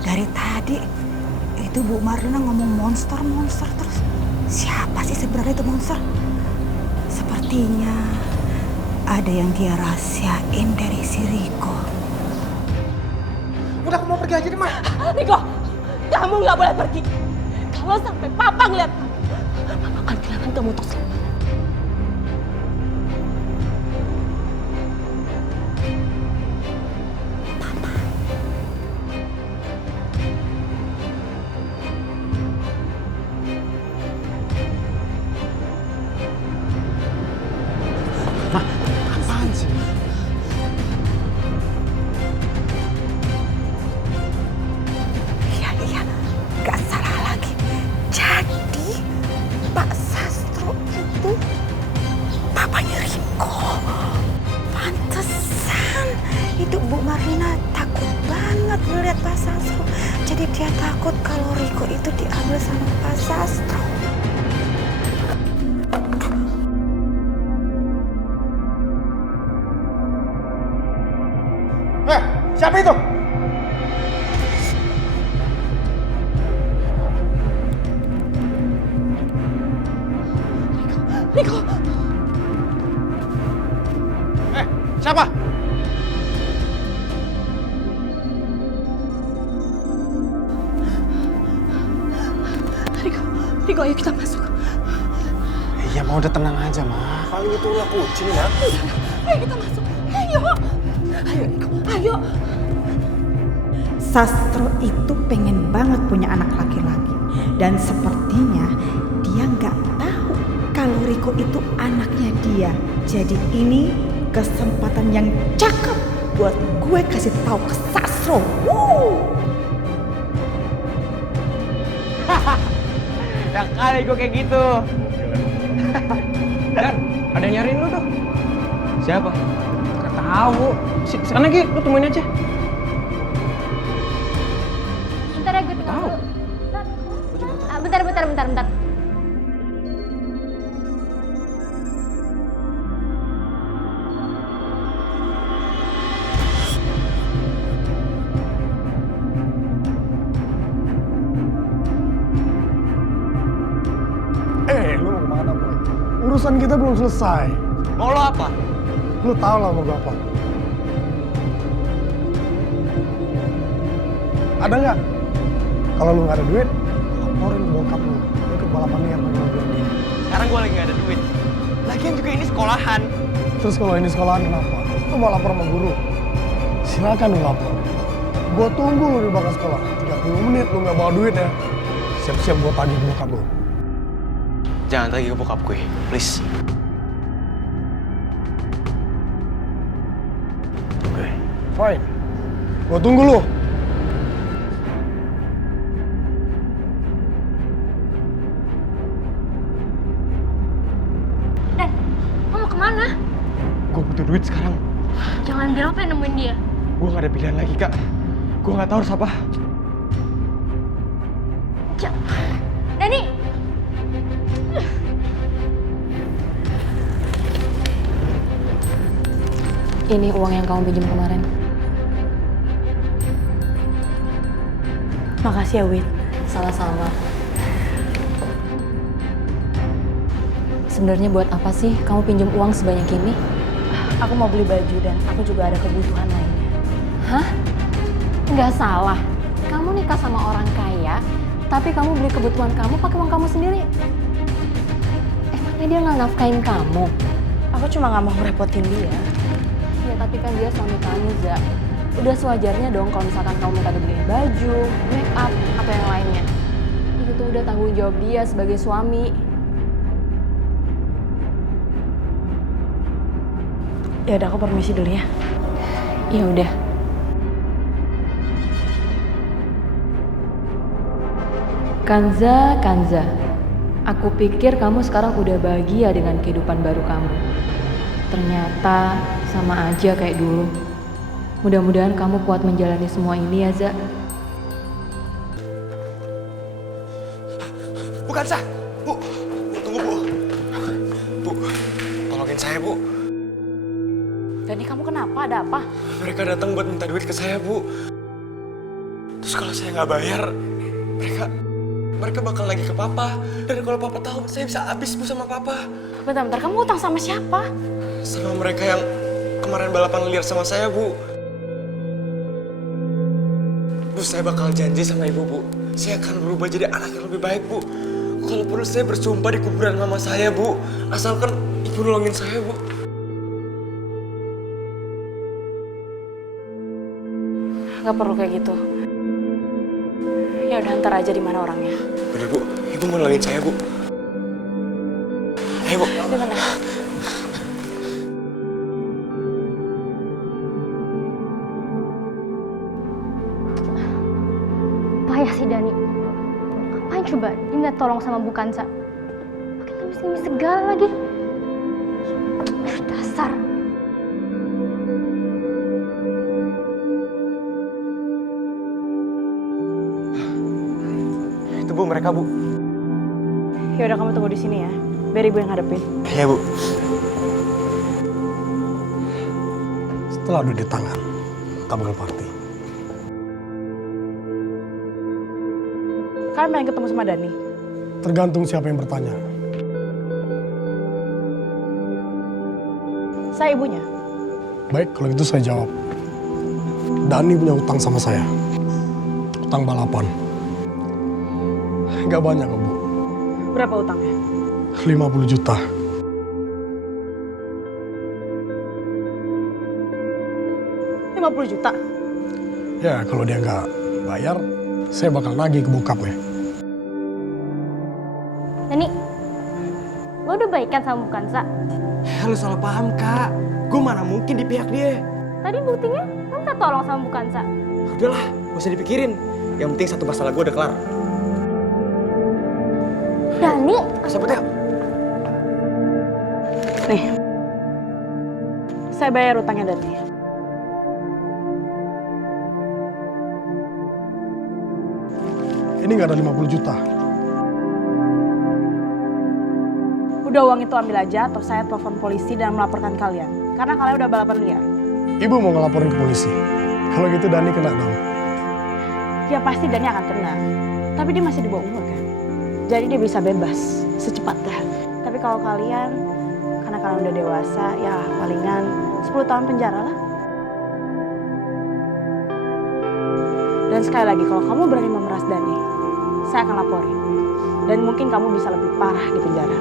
Dari tadi itu Bu Marlina ngomong monster terus. Siapa sih sebenarnya itu monster? Sepertinya ada yang dia rahasiain dari si Riko. Udah, aku mau pergi aja deh, Ma. Riko, kamu nggak boleh pergi. Kalau sampai Papa ngeliat kamu, Mama akan kehilangan kamu untuk selamanya. Apaan sih? Iya, gak salah lagi. Jadi Pak Sastro itu papanya Riko. Pantesan itu Bu Marlina takut banget ngeliat Pak Sastro. Jadi dia takut kalau Riko itu diambil sama Pak Sastro. Siapa itu? Riko. Siapa? Riko, ayo kita masuk. Iya, mau udah tenang aja, Ma. Paling itu ulah kucing ya. Ayo kita masuk. Ayo Riko, ayo. Sastro itu pengen banget punya anak laki-laki. Dan sepertinya dia nggak tahu kalau Riko itu anaknya dia. Jadi ini kesempatan yang cakep buat gue kasih tahu ke Sastro. Yang kali gue kayak gitu. Dan ada yang nyariin lu tuh. Siapa? Gak tahu. Sana Ki, lu temuin aja. Bentar ya, gue tunggu dulu. Bentar. Lu mau kemana, Boy? Urusan kita belum selesai. Mau lo apa? Lu tahu lah mau gue apa? Ada nggak? Kalau lu nggak ada duit, laporin bokap lu. Lu ke balapan liar sama mobil dia. Sekarang gue lagi gak ada duit. Lagian juga ini sekolahan. Terus kalau ini sekolahan kenapa? Lu mau lapor sama guru? Silakan lu lapor. Gue tunggu lu di belakang sekolah. 30 menit lu nggak bawa duit ya. Siap-siap gue tagih ke bokap lu. Jangan tagih ke bokap gue, please. Oke, fine. Gue tunggu lu. Dan, lo mau kemana? Gue butuh duit sekarang. Jangan bilang pengen nemuin dia. Gue gak ada pilihan lagi, Kak. Gue gak tahu harus apa. Dani! Ini uang yang kamu pinjam kemarin. Makasih ya, Wit. Sama-sama. Sebenarnya buat apa sih kamu pinjam uang sebanyak ini? Aku mau beli baju dan aku juga ada kebutuhan lainnya. Hah? Nggak salah. Kamu nikah sama orang kaya, tapi kamu beli kebutuhan kamu pakai uang kamu sendiri. Emangnya dia nggak nafkain kamu? Aku cuma nggak mau merepotin dia. Ya tapi kan dia suami kamu, Za. Udah sewajarnya dong kalau misalkan kamu minta dibeliin baju, make up, atau yang lainnya. Itu tuh udah tanggung jawab dia sebagai suami. Ya udah, aku permisi dulu ya. Ya udah. Kanza, aku pikir kamu sekarang udah bahagia dengan kehidupan baru kamu. Ternyata sama aja kayak dulu. Mudah-mudahan kamu kuat menjalani semua ini ya, Za. Bukan sah, Bu. Tunggu, Bu. Bu, tolongin saya, Bu. Dani, kamu kenapa? Ada apa? Mereka datang buat minta duit ke saya, Bu. Terus kalau saya nggak bayar, mereka bakal lagi ke papa. Dan kalau papa tahu, saya bisa habis Bu sama papa. Bentar, kamu utang sama siapa? Sama mereka yang kemarin balapan liar sama saya, Bu. Bu, saya bakal janji sama ibu, Bu. Saya akan berubah jadi anak yang lebih baik, Bu. Kalau perlu saya bersumpah di kuburan mama saya, Bu. Asalkan ibu nolongin saya, Bu. Gak perlu kayak gitu. Ya udah, ntar aja di mana orangnya. Bener, Bu. Ibu mau nolongin saya, Bu. Ayo, Bu. Di mana? Payah si Dani. Ngapain coba dia minta tolong sama Bu Kansa? Pakai tamis-tamis segala lagi. Dasar. Itu Bu, mereka, Bu. Ya udah, kamu tunggu di sini ya. Biar ibu yang hadapin. Iya, Bu. Setelah udah di tangan, kita bakal party. Kalian pengen ketemu sama Dani? Tergantung siapa yang bertanya. Saya ibunya. Baik, kalau gitu saya jawab. Dani punya utang sama saya. Utang balapan. Gak banyak kok, Bu. Berapa utangnya? 50 juta. Juta? Ya, kalau dia nggak bayar, saya bakal nagih ke bokapnya. Dani, lo udah baikan sama Bu Kansa? Lu salah paham, Kak. Gue mana mungkin di pihak dia. Tadi buktinya lo minta tolong sama Bu Kansa. Udahlah, gak usah dipikirin. Yang penting satu masalah gue udah kelar. Dani! Siapa tuh? Nih, saya bayar utangnya Dani. Ini nggak ada 50 juta. Udah, uang itu ambil aja atau saya telepon polisi dan melaporkan kalian. Karena kalian udah balapan liar. Ibu mau ngelaporin ke polisi. Kalau gitu Dani kena dong. Ya pasti Dani akan kena. Tapi dia masih di bawah umur kan. Jadi dia bisa bebas secepatnya. Tapi kalau kalian, karena kalian udah dewasa, ya palingan 10 tahun penjara lah. Dan sekali lagi, kalau kamu berani memeras Dani, saya akan laporin. Dan mungkin kamu bisa lebih parah di penjara.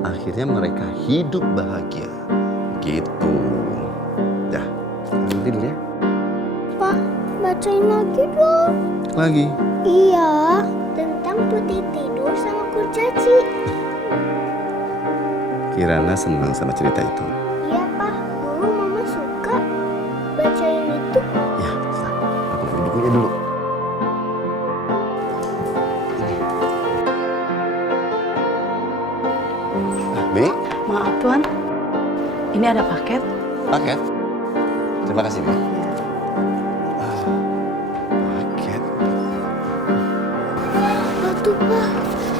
Akhirnya mereka hidup bahagia. Gitu. Dah, tidur ya. Pa, bacain lagi dong. Lagi. Iya, tentang putih tidur sama kurcaci. Kirana senang sama cerita itu. Iya, Pak. Dulu Mama suka bacain itu. Ya, aku ambil bukunya dulu. Bi? Maaf Tuan, ini ada paket. Paket? Terima kasih, Bi. Paket? Tuh, Pak.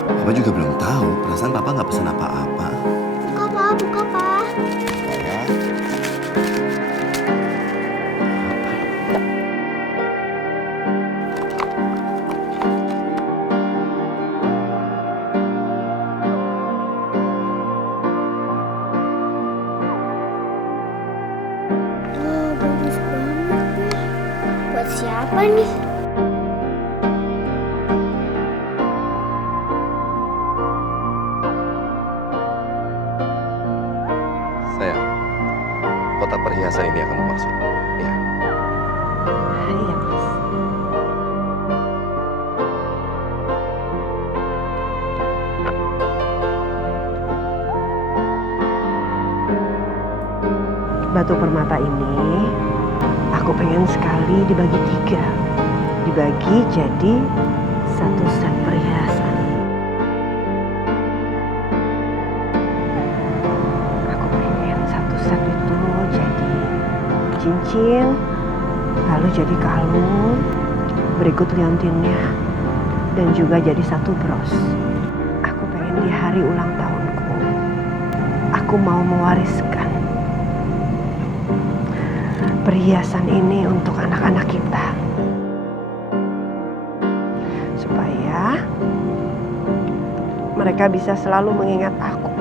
Papa juga belum tahu. Perasaan Papa nggak pesan apa-apa. Buka, Pak. Buka, Pak. Ya. Oh, bagus banget nih. Buat siapa nih? Sayang, kotak perhiasan ini yang kamu maksud. Ya. Iya, Mas. Batu permata ini aku pengen sekali dibagi 3. Dibagi jadi 1 set perhiasan. Aku pengen 1 set itu cincin, lalu jadi kalung, berikut liontinnya, dan juga jadi satu bros. Aku pengen di hari ulang tahunku, aku mau mewariskan perhiasan ini untuk anak-anak kita. Supaya mereka bisa selalu mengingat aku.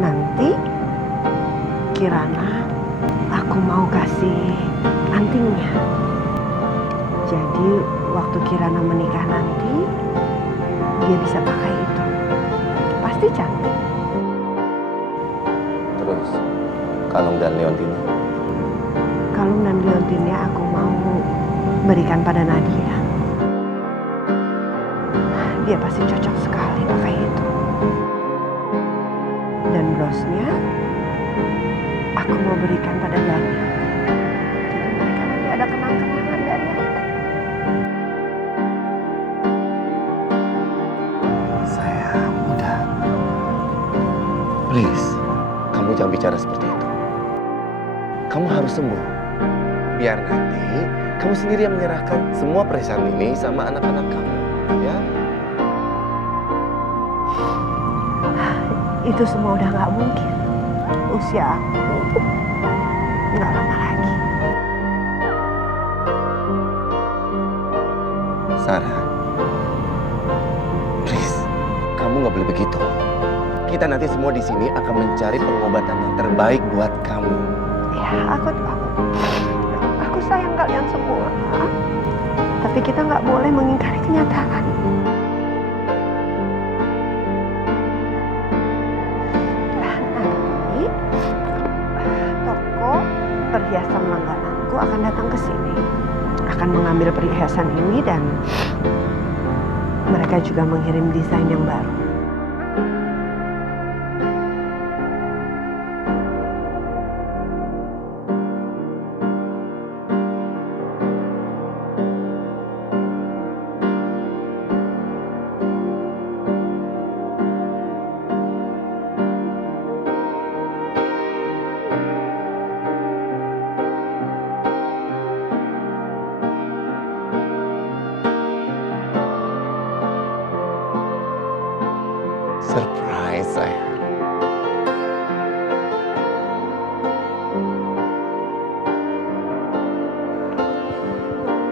Nanti Kirana aku mau kasih antingnya. Jadi waktu Kirana menikah nanti dia bisa pakai itu. Pasti cantik. Terus kalung dan liontinnya? Kalung dan liontinnya aku mau berikan pada Nadia. Dia pasti cocok sekali pakai itu. Dan brosnya aku mau berikan pada Dani. Jadi mereka nanti ada kenang-kenangan dari aku. Sayang, udah. Please, kamu jangan bicara seperti itu. Kamu harus sembuh. Biar nanti kamu sendiri yang menyerahkan semua perhiasan ini sama anak-anak kamu, ya? Itu semua udah gak mungkin. Usia aku gak lama lagi. Sarah, please, kamu nggak boleh begitu. Kita nanti semua di sini akan mencari pengobatan yang terbaik buat kamu. Ya, aku sayang kalian semua. Tapi kita nggak boleh mengingkari kenyataan. Nanti toko perhiasan langgananku akan datang ke sini, akan mengambil perhiasan ini dan mereka juga mengirim desain yang baru. Surprise saya.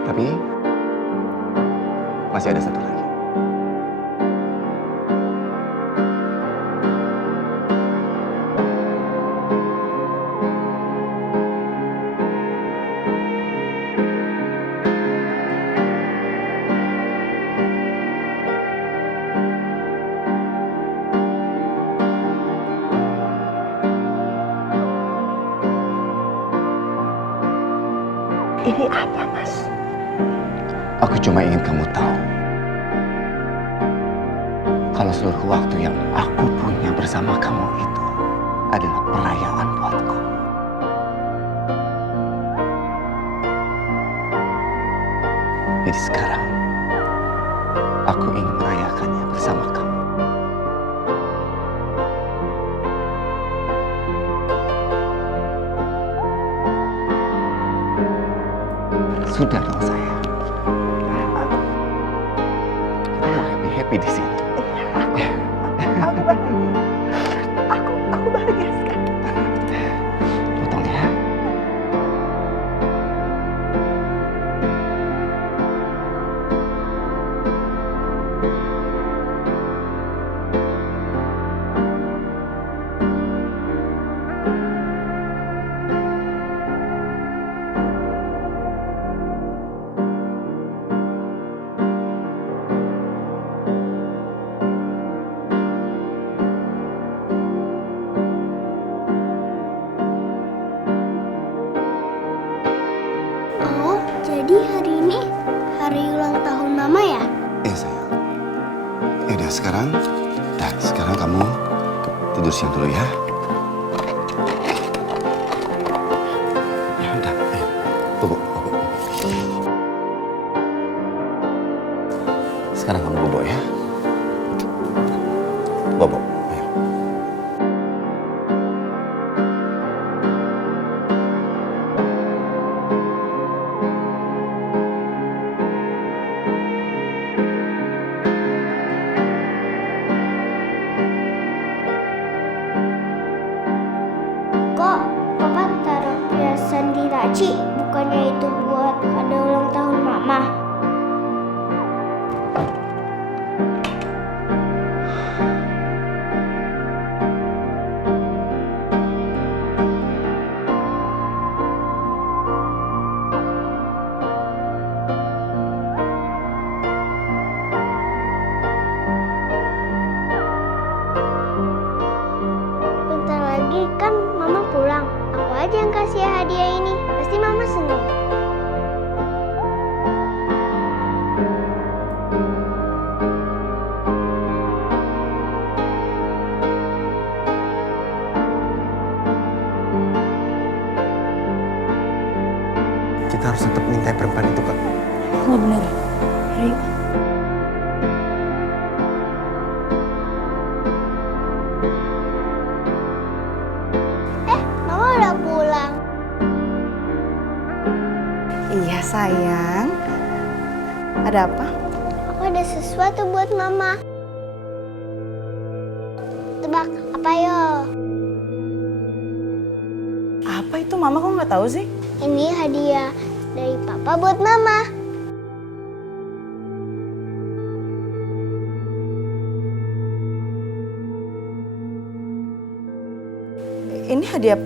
Tapi masih ada satu lagi. Ini apa, Mas? Aku cuma ingin kamu tahu kalau seluruh waktu yang aku punya bersama kamu itu adalah perayaan buatku. Jadi sekarang aku ingin merayakannya bersama kamu. Sudah dong sayang. Kamu happy di sini. Aku bahagia. Aku bahagia sekali. Potong ya. Oh, jadi hari ini hari ulang tahun Mama ya? Iya sayang. Ya udah sekarang kamu tidur siang dulu ya. Ya udah, ayo. Bobo. Sekarang kamu bobo ya. Bobo, ayo. aja yang kasih hadiah ini. Pasti Mama senang. Kita harus tetap minta perempuan itu, Kak. Oh bener. Ayo. Mama udah pulang. Iya sayang. Ada apa? Aku ada sesuatu buat Mama. Tebak apa yo? Apa itu Mama kok nggak tahu sih? Ini hadiah dari Papa buat Mama. Ini hadiah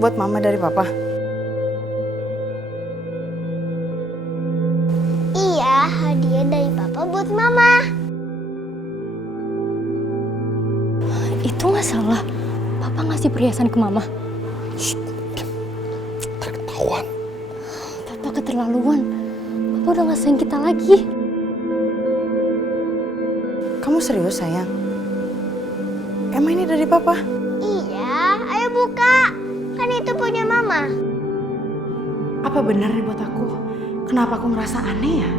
buat Mama dari Papa. Iya, hadiah dari Papa buat Mama. Itu nggak salah. Papa ngasih perhiasan ke Mama. Ketahuan. Papa keterlaluan. Papa udah nggak sayang kita lagi. Kamu serius sayang? Emang ini dari Papa? Iya, ayo buka. Kan itu punya Mama. Apa benar ini buat aku? Kenapa aku ngerasa aneh ya?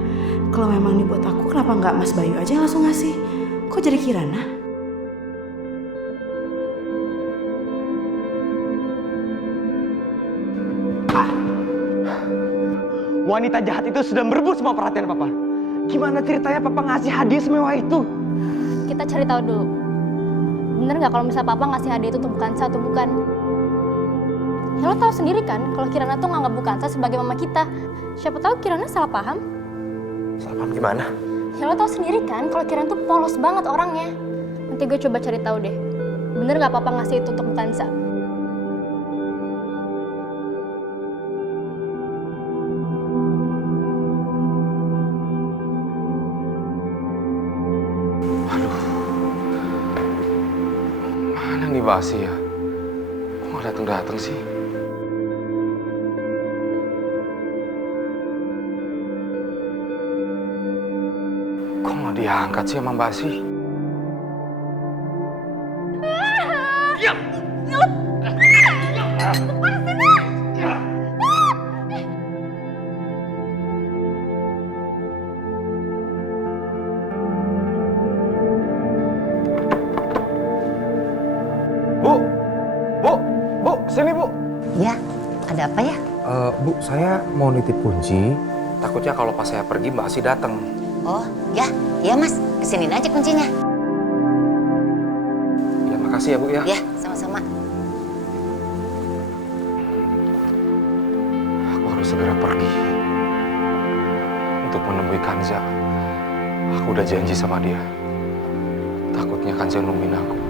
Kalau memang ini buat aku, kenapa nggak Mas Bayu aja yang langsung ngasih? Kok jadi Kirana? Wanita jahat itu sudah merebut semua perhatian Papa. Gimana ceritanya Papa ngasih hadiah semewah itu? Kita cari tahu dulu. Bener nggak kalau misalnya Papa ngasih hadiah itu untuk Bukansa atau bukan? Ya lo tahu sendiri kan kalau Kirana tuh nganggap Bukansa sebagai mama kita. Siapa tahu Kirana salah paham. Salah paham gimana? Ya lo tahu sendiri kan kalau Kirana tuh polos banget orangnya. Nanti gue coba cari tahu deh. Bener nggak Papa ngasih itu untuk Bukansa? Mana nih Basi ya? Kok nggak datang-datang sih? Kok nggak diangkat sih sama Basi? Sini Bu. Ya, ada apa ya? Bu, saya mau nitip kunci. Takutnya kalau pas saya pergi Mbak Asi datang. Oh, ya, iya Mas. Kesinin aja kuncinya. Ya, makasih ya Bu ya. Ya, sama-sama. Aku harus segera pergi untuk menemui Kanza. Aku udah janji sama dia. Takutnya Kanza nungguin aku.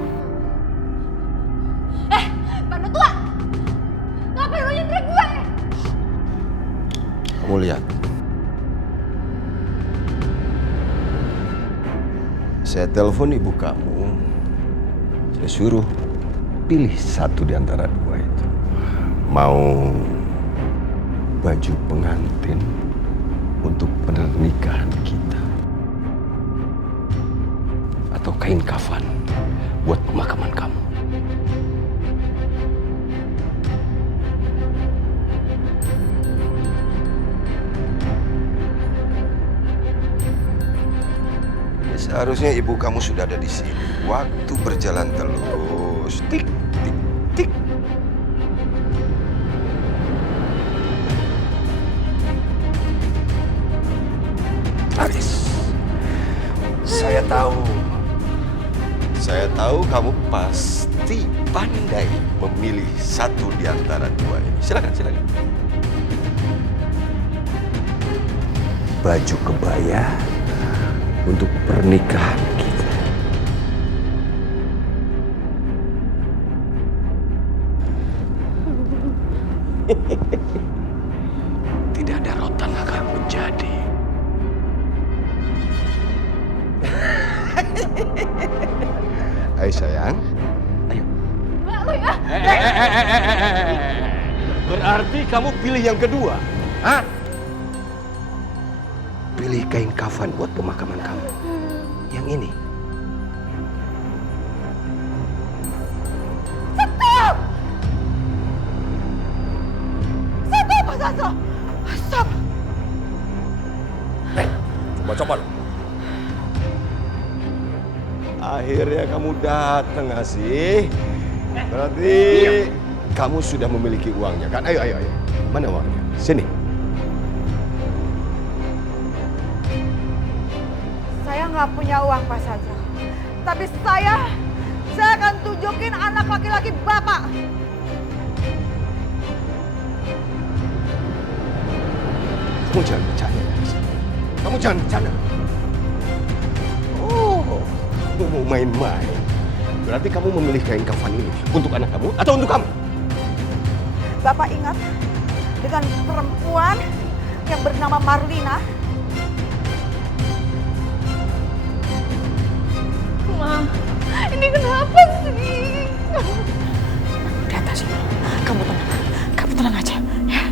Kamu lihat. Saya telepon ibu kamu. Saya suruh pilih satu di antara dua itu. Mau baju pengantin untuk pernikahan kita, atau kain kafan buat pemakaman kamu. Seharusnya ibu kamu sudah ada di sini. Waktu berjalan terus. Tik, tik, tik. Haris. Saya tahu kamu pasti pandai memilih satu di antara dua ini. Silakan. Baju kebaya untuk pernikahan kita. Tidak ada rotan akan menjadi. Ayo sayang, ayo. Enggak, lu ya. Berarti kamu pilih yang kedua, hah? Pilih kain kafan buat pemakaman kamu. Yang ini. Stop! Stop, Mas Astro! Stop! Coba-coba lo. Akhirnya kamu datang, Asih. Berarti kamu sudah memiliki uangnya, kan? Ayo. Mana uangnya? Sini. Saya nggak punya uang, Pak Satrio. Tapi saya akan tunjukin anak laki-laki Bapak. Kamu jangan bercanda, Asih. Kamu jangan bercanda. Oh, kamu mau main-main. Berarti kamu memilih kain kafan ini untuk anak kamu atau untuk kamu? Bapak ingat dengan perempuan yang bernama Marlina? Ma, ini kenapa sih? Udah Tasya, kamu tenang aja ya.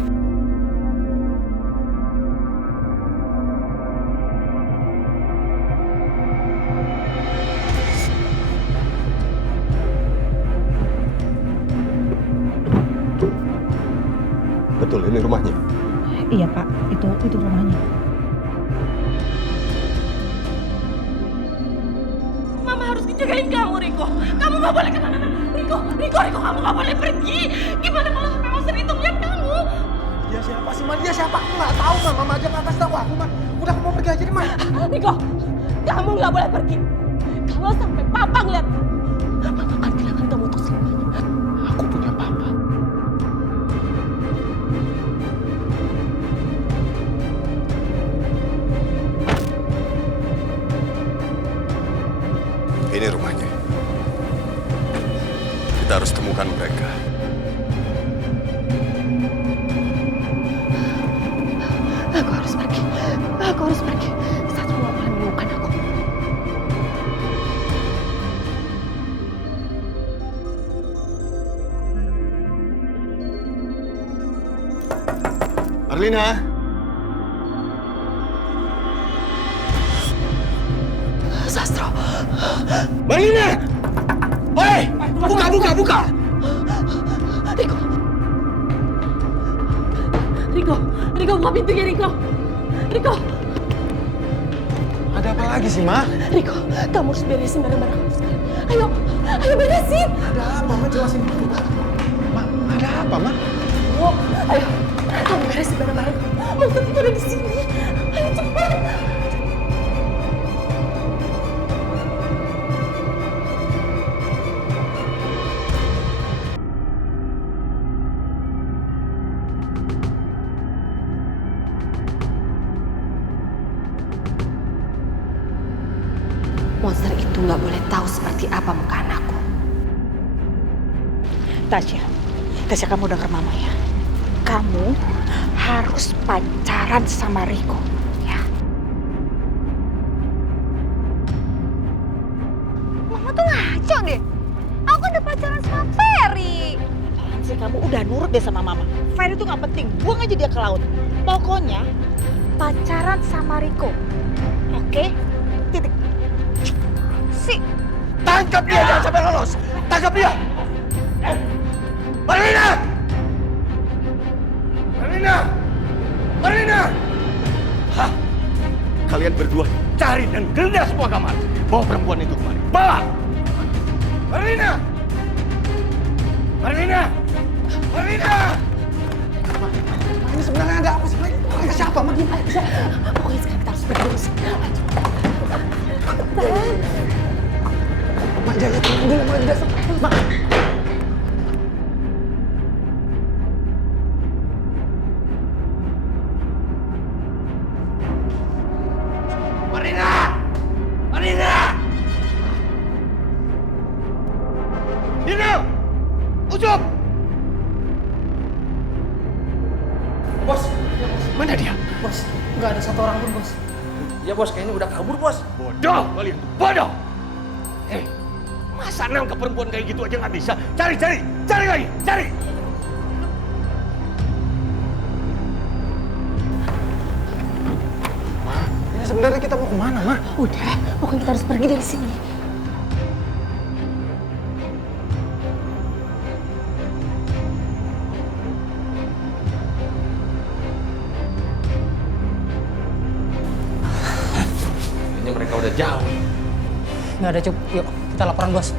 Betul, ini rumahnya. Iya Pak, itu rumahnya. Mama harus ngejagain kamu, Riko. Kamu nggak boleh kemana-mana. Riko, kamu nggak boleh pergi. Gimana kalau sampai Monster itu ngeliat kamu? Dia siapa sih, Ma? Dia siapa? Aku nggak tahu, Ma. Mama aja nggak kasih tahu aku, Ma. Udah, aku mau pergi aja deh, Ma. Riko, kamu nggak boleh pergi. Kalau sampai Papa ngeliat kamu, Mama akan kehilangan kamu untuk selamanya. Aku punya Papa. Ini rumahnya. Kita harus temukan mereka. Aku harus pergi. Satu nggak boleh menemukan aku. Marlina. Sastro. Marlina! Hei! Buka! Riko, buka pintunya, Riko. Ada apa lagi sih, Ma? Riko, kamu harus beresin barang-barang kamu sekarang. Ayo beresin. Ada apa, Ma? Jelasin dulu. Ma, ada apa, Ma? Oh, ayo, kamu beresin barang-barang kamu. Monster itu ada di sini. Ayo cepat. Monster itu nggak boleh tahu seperti apa muka anakku. Tasya, kamu denger Mama ya. Kamu harus pacaran sama Riko, ya. Mama tuh ngaco deh. Aku udah pacaran sama Ferry. Apaan sih kamu udah nurut deh sama Mama. Ferry itu nggak penting, buang aja dia ke laut. Pokoknya pacaran sama Riko, oke? Titik. Tangkap dia, jangan sampai lolos. Tangkap dia. Marlina! Hah? Kalian berdua cari dan geledah semua kamar. Bawa perempuan itu kemari. Bawa! Marlina! Ini sebenarnya ada apa sih? Mereka siapa, Ma? Pokoknya sekarang kita harus pergi dari sini. Ma, jangan dulu, Ma. Marlina! Dino! Ucup! Bos, mana dia? Bos, nggak ada satu orang pun, Bos. Ya, Bos, kayaknya udah kabur, Bos. Bodoh kalian, bodoh! Masa nangkep perempuan kayak gitu aja nggak bisa? Cari lagi, cari! sebenarnya kita mau kemana, Ma? Udah, pokoknya kita harus pergi dari sini. Kayaknya mereka udah jauh. Nggak ada, Cuk. Yuk, kita laporan, Bos.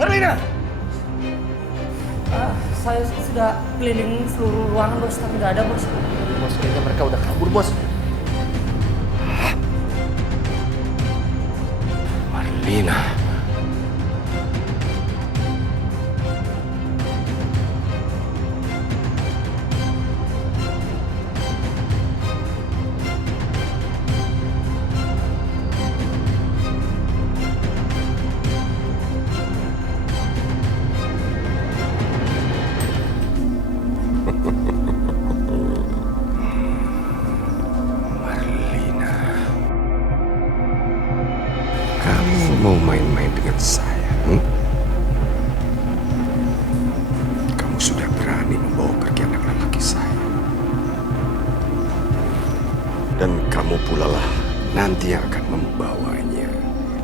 Marlina! Saya sudah keliling seluruh ruangan, Bos, tapi nggak ada, Bos. Bos, kayaknya mereka udah kabur, Bos. Marlina. Mau main-main dengan saya? Kamu sudah berani membawa pergi anak laki saya. Dan kamu pula lah nanti yang akan membawanya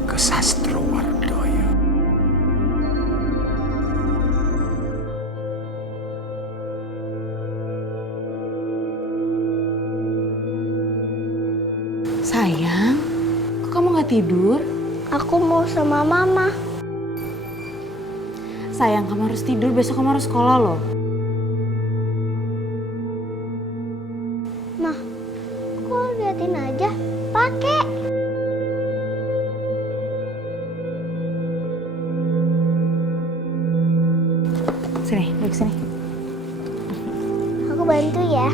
ke Sastrowardoyo. Sayang, kok kamu nggak tidur? Aku mau sama mama. Sayang, kamu harus tidur, besok kamu harus sekolah loh. Mah, kok liatin aja? Pakai. Sini, duduk sini. Aku bantu ya.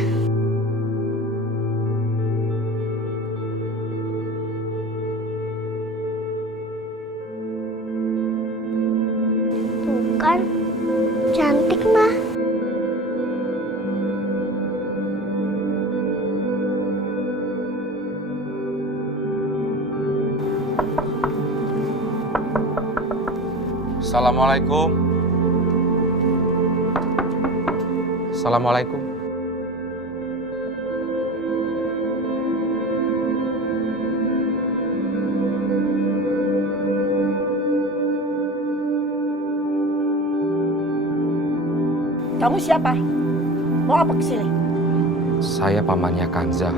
Tuh kan, cantik mah. Assalamualaikum. Assalamualaikum. Kamu siapa? Mau apa kesini? Saya pamannya Kanza.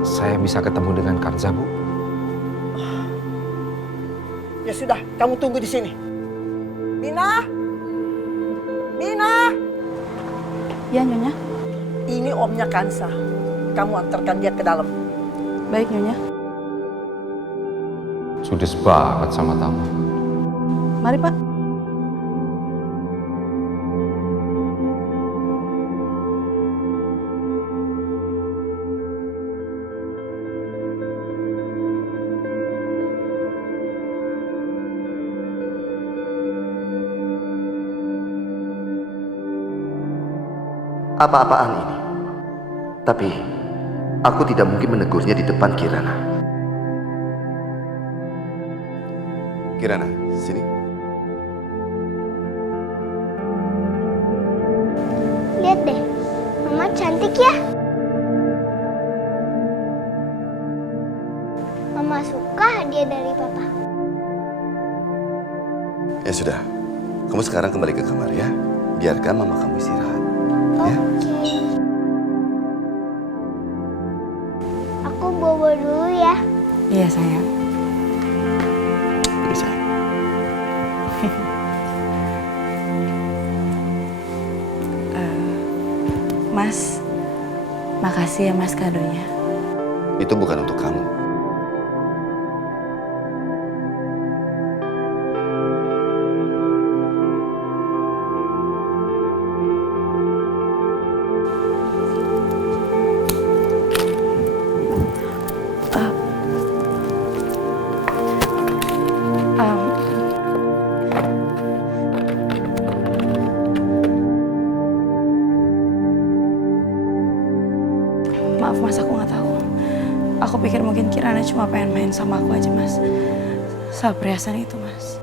Saya bisa ketemu dengan Kanza, Bu? Ya sudah, kamu tunggu di sini. Mina? Mina? Ya, Nyonya. Ini omnya Kansa. Kamu antarkan dia ke dalam. Baik, Nyonya. Sudes banget sama tamu. Mari, Pak. Apa-apaan ini? Tapi aku tidak mungkin menegurnya di depan Kirana. Kirana, sini. Lihat deh, mama cantik ya. Mama suka hadiah dari papa. Ya sudah, kamu sekarang kembali ke kamar ya. Biarkan mama kamu istirahat. Ya. Aku bobo dulu ya. Iya, sayang. Ini sayang. Mas, makasih ya Mas kadonya. Itu bukan untuk kamu. Maaf Mas, aku nggak tahu. Aku pikir mungkin Kirana cuma pengen main sama aku aja Mas. Soal perhiasan itu Mas.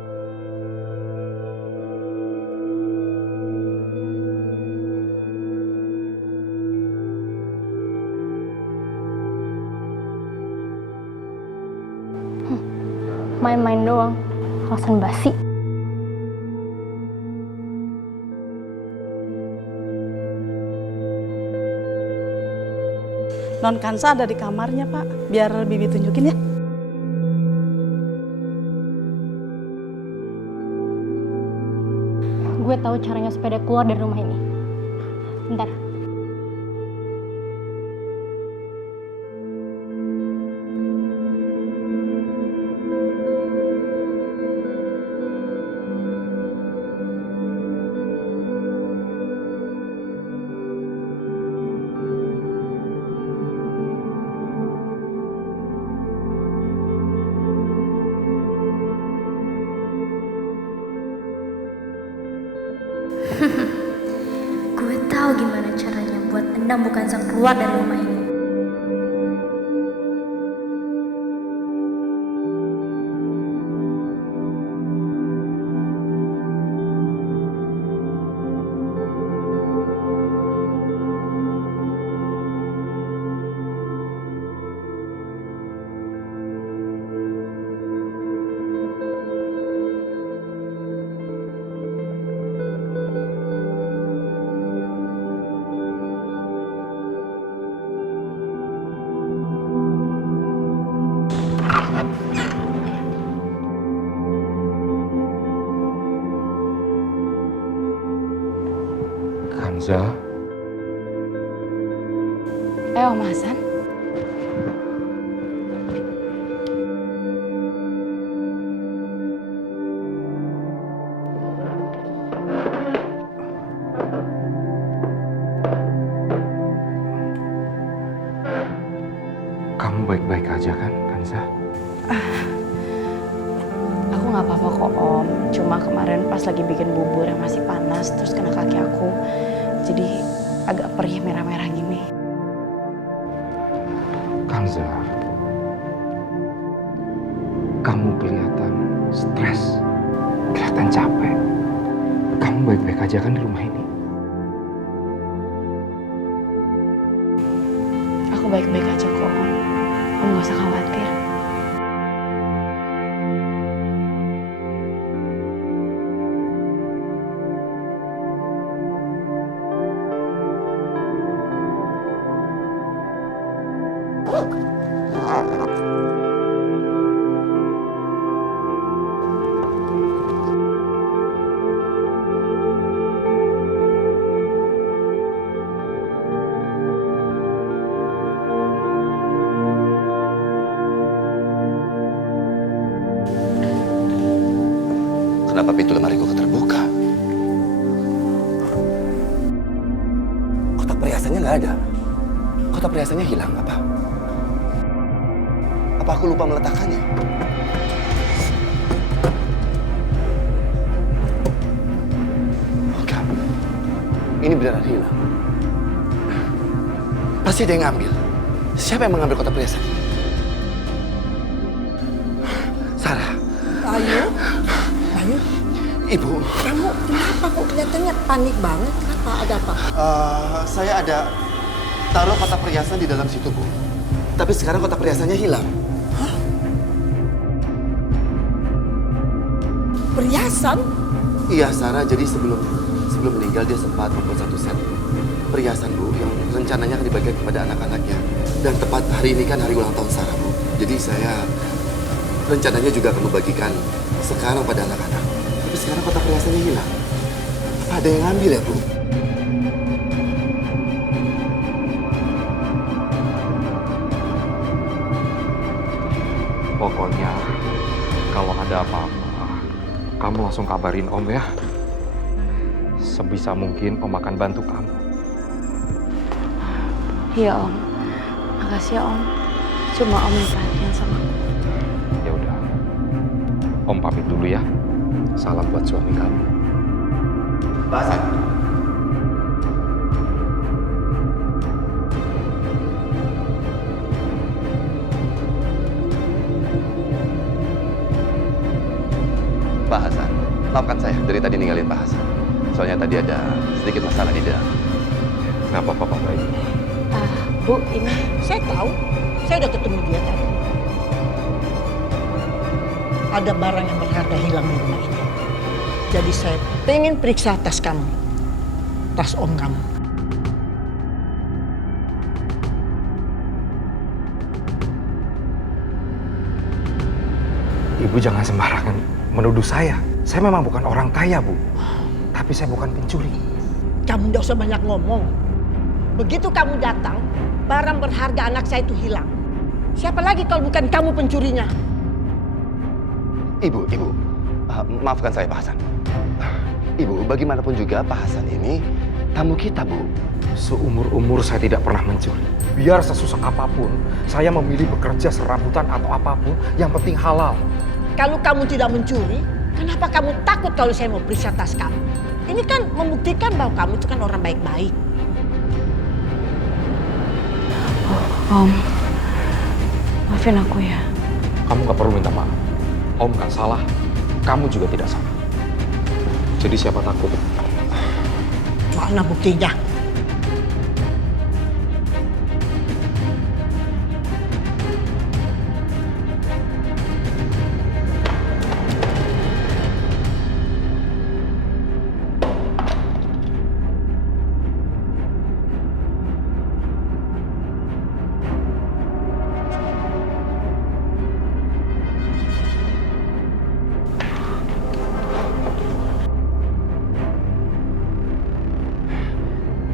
Main-main doang, alasan basi. Non Kansa ada di kamarnya, Pak. Biar Bibi tunjukin ya. Gue tahu caranya supaya dia keluar dari rumah ini. Bentar. Gue tahu gimana caranya buat Endang bukan sang keluar dari rumah ini. Kanza. Om Hasan. Kamu baik-baik aja kan, Kanza? Aku nggak apa-apa kok Om. Cuma kemarin pas lagi bikin bubur yang masih panas, terus kena kaki aku. Jadi agak perih merah-merah gini. Kanza, kamu kelihatan stres, kelihatan capek. Kamu baik-baik aja kan di rumah ini? Aku baik-baik aja kok Om. Om nggak usah khawatir. Kenapa pintu lemariku terbuka? Kotak perhiasannya nggak ada. Kotak perhiasannya hilang apa? Apa aku lupa meletakkannya? Enggak. Ini beneran hilang. Pasti ada yang ngambil. Siapa yang mengambil kotak perhiasan ini? Sarah. Ayu? Ayu? Ibu. Kamu kenapa kok kelihatannya panik banget? Kenapa? Ada apa? Saya ada taruh kotak perhiasan di dalam situ, Bu. Tapi sekarang kotak perhiasannya hilang. Hah? Perhiasan? Iya, Sarah. Jadi sebelum meninggal dia sempat membuat satu set perhiasan, Bu, yang rencananya akan dibagikan kepada anak-anaknya. Dan tepat hari ini kan hari ulang tahun Sarah, Bu. Jadi saya rencananya juga akan membagikan sekarang pada anak-anak. Tapi sekarang kotak perhiasannya hilang. Apa ada yang ngambil ya, Bu? Pokoknya kalau ada apa-apa, kamu langsung kabarin Om ya. Sebisa mungkin Om akan bantu kamu. Iya Om. Makasih ya Om. Cuma Om yang perhatian sama aku. Ya udah. Om pamit dulu ya. Salam buat suami kamu. Pak Hasan. Pak Hasan, maafkan saya dari tadi ninggalin Pak Hasan. Soalnya tadi ada sedikit masalah di dalam. Nggak apa-apa, Pak Bayi. Bu, ini saya tahu. Saya udah ketemu dia tadi. ada barang yang berharga hilang di rumah ini. Jadi saya pengen periksa tas kamu. Tas om kamu. Ibu jangan sembarangan menuduh saya. Saya memang bukan orang kaya, Bu. Tapi saya bukan pencuri. Kamu gak usah banyak ngomong. Begitu kamu datang, barang berharga anak saya itu hilang. Siapa lagi kalau bukan kamu pencurinya? Ibu, maafkan saya Pak Hasan. Ibu, bagaimanapun juga Pak Hasan ini tamu kita, Bu. Seumur-umur saya tidak pernah mencuri. Biar sesusah apapun, saya memilih bekerja serabutan atau apapun, yang penting halal. Kalau kamu tidak mencuri, kenapa kamu takut kalau saya mau periksa tas kamu? Ini kan membuktikan bahwa kamu itu kan orang baik-baik. Om, maafin aku ya. Kamu gak perlu minta maaf. Om kan salah, kamu juga tidak salah. Jadi siapa takut? Mana buktinya?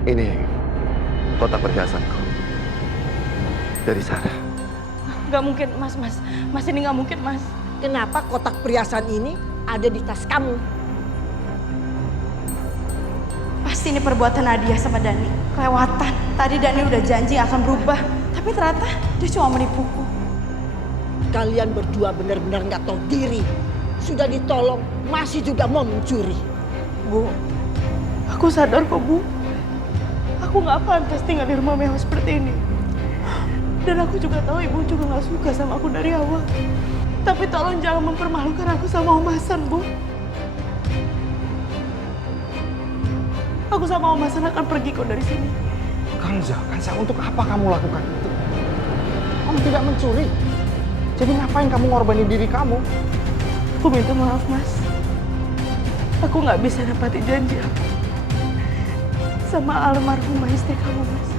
Ini kotak perhiasanku dari Sarah. Gak mungkin, Mas. Mas ini gak mungkin, Mas. Kenapa kotak perhiasan ini ada di tas kamu? Pasti ini perbuatan Nadia sama Dani. Kelewatan. Tadi Dani udah janji akan berubah. Tapi ternyata dia cuma menipuku. Kalian berdua benar-benar nggak tahu diri. Sudah ditolong, masih juga mau mencuri. Bu, aku sadar kok, Bu. Aku nggak pantas tinggal di rumah mewah seperti ini. Dan aku juga tahu ibu juga nggak suka sama aku dari awal. Tapi tolong jangan mempermalukan aku sama Om Hasan, Bu. Aku sama Om Hasan akan pergi kok dari sini. Kanza, untuk apa kamu lakukan itu? Kamu tidak mencuri. Jadi ngapain kamu ngorbanin diri kamu? Aku minta maaf, Mas. Aku nggak bisa dapatin janji aku sama almarhumah istri kamu, Mas.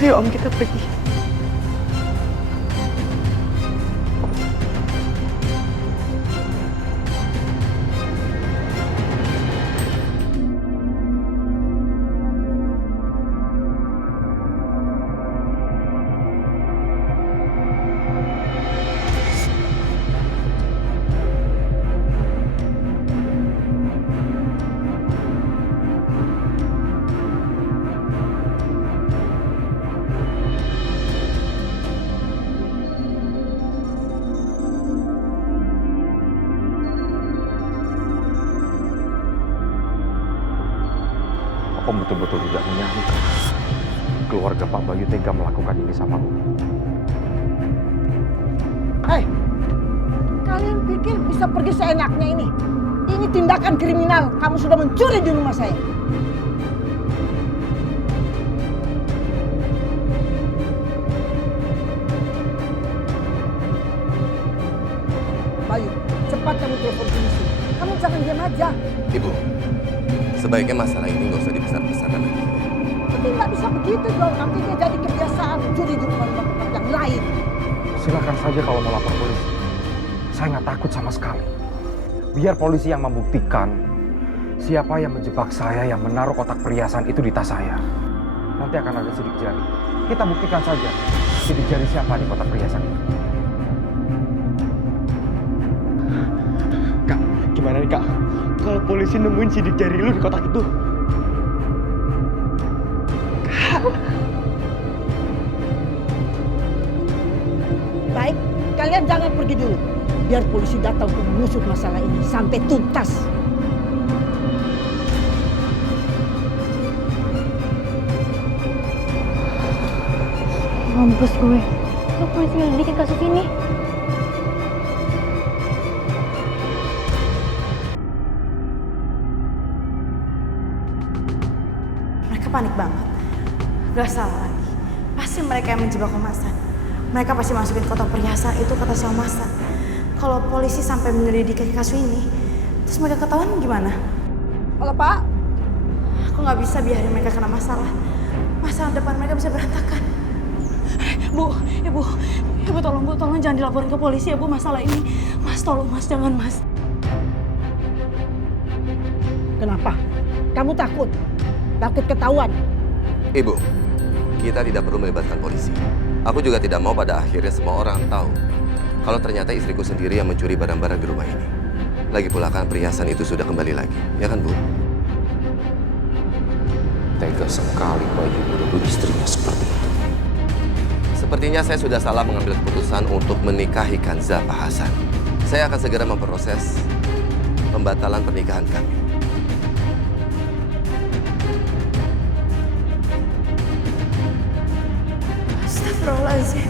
Ayo Om, kita pergi. Om betul-betul tidak menyangka keluarga Pak Bayu tega melakukan ini sama Om. Hei, kalian pikir bisa pergi seenaknya ini? Ini tindakan kriminal. Kamu sudah mencuri di rumah saya. Bayu, cepat kamu telepon polisi. Kamu jangan diam aja. Ibu, sebaiknya masalah ini nggak usah dibesar-besarkan lagi. Tapi nggak bisa begitu dong. Nanti dia jadi kebiasaan mencuri di rumah-rumah tempat yang lain. Silakan saja kalau mau lapor polisi. Saya nggak takut sama sekali. Biar polisi yang membuktikan siapa yang menjebak saya yang menaruh kotak perhiasan itu di tas saya. Nanti akan ada sidik jari. Kita buktikan saja sidik jari siapa di kotak perhiasan itu. Kak, gimana nih Kak? Kalau polisi nemuin sidik jari lu di kotak itu? Kak. Baik, kalian jangan pergi dulu. Biar polisi datang untuk mengusut masalah ini sampai tuntas. Mampus gue. Lo polisi ngelidikin kasus ini. Mereka panik banget. Gak salah lagi. Pasti mereka yang menjebak Om Hasan. Mereka pasti masukin kotak perhiasan itu kata sama Masa. Kalau polisi sampai menyelidiki kasus ini, terus mereka ketahuan gimana? Halo Pak. Aku nggak bisa biarin mereka kena masalah. Masalah depan mereka bisa berantakan. Ibu tolong jangan dilaporin ke polisi ya Bu masalah ini. Mas tolong Mas, jangan Mas. Kenapa? Kamu takut? Takut ketahuan? Ibu, kita tidak perlu melibatkan polisi. Aku juga tidak mau pada akhirnya semua orang tahu kalau ternyata istriku sendiri yang mencuri barang-barang di rumah ini. Lagi pula kan perhiasan itu sudah kembali lagi, ya kan Bu? Tega sekali Bayu menuduh istrinya seperti itu. Sepertinya saya sudah salah mengambil keputusan untuk menikahi Kanza Pak Hasan. Saya akan segera memproses pembatalan pernikahan kami. Astagfirullahaladzim.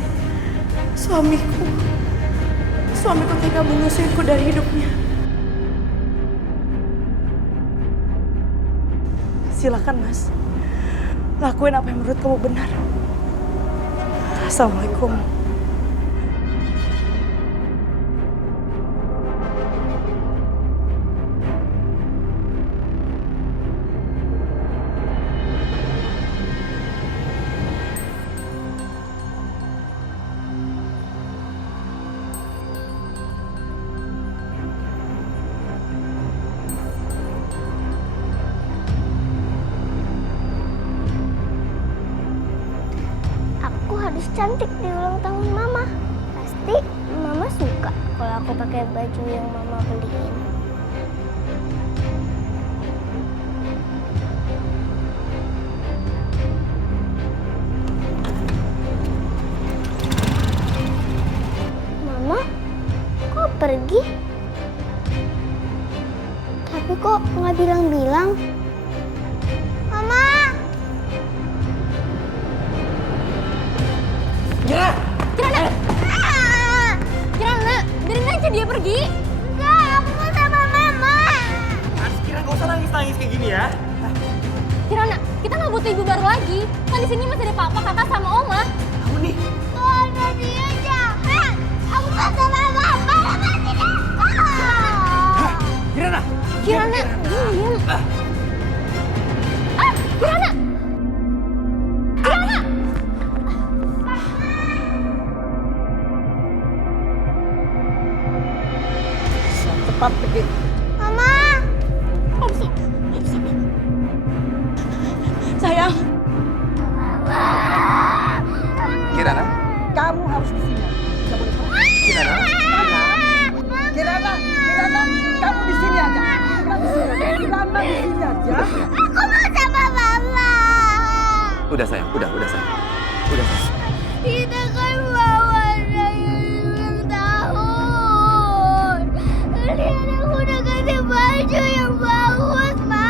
Suamiku tega mengusirku dari hidupnya. Silakan Mas, lakuin apa yang menurut kamu benar. Assalamualaikum. Harus cantik di ulang tahun Mama. Pasti Mama suka kalau aku pakai baju yang Mama beliin. Mama, kok pergi? Tapi kok nggak bilang-bilang? Mama! Kirana, biarin aja dia pergi. Enggak, aku mau sama Mama. Kirana gak usah nangis-nangis kayak gini ya. Kirana, kita nggak butuh ibu baru lagi. Kan di sini masih ada papa, kakak, sama oma. Kamu nih. Soalnya dia jahat. Aku mau sama Mama. Mama tidak. Kirana. Kirana, diam. Kirana. Kirana. Cepat pergi. Mama. Sayang. Kirana? Kamu harus di sini. Kirana? Kirana, kamu di sini aja. Kirana di sini aja. Aku mau sama Mama. Udah sayang, udah sayang. Udah sayang. Kita kan bawa raya ulang tahun. Lihat aku udah ganti baju yang bagus, Ma.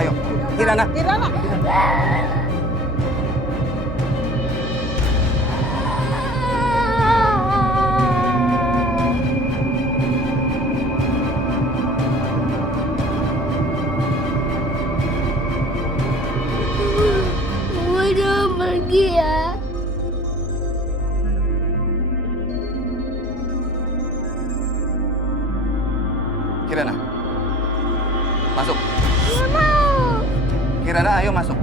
Ayo, Kirana. Mama jangan pergi ya. Kirana. Masuk. Nggak mau. Kirana, ayo masuk.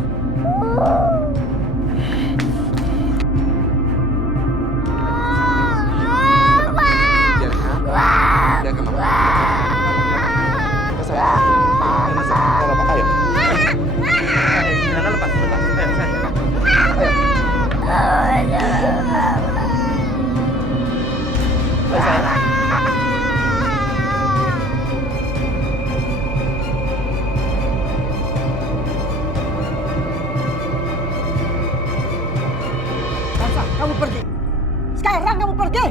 Jaga mama. Masuk. Masuk. Kalau apa? Ayo. Kirana lepas. Ayo, sayang. Ayo, sayang. Kamu pergi. Sekarang kamu pergi.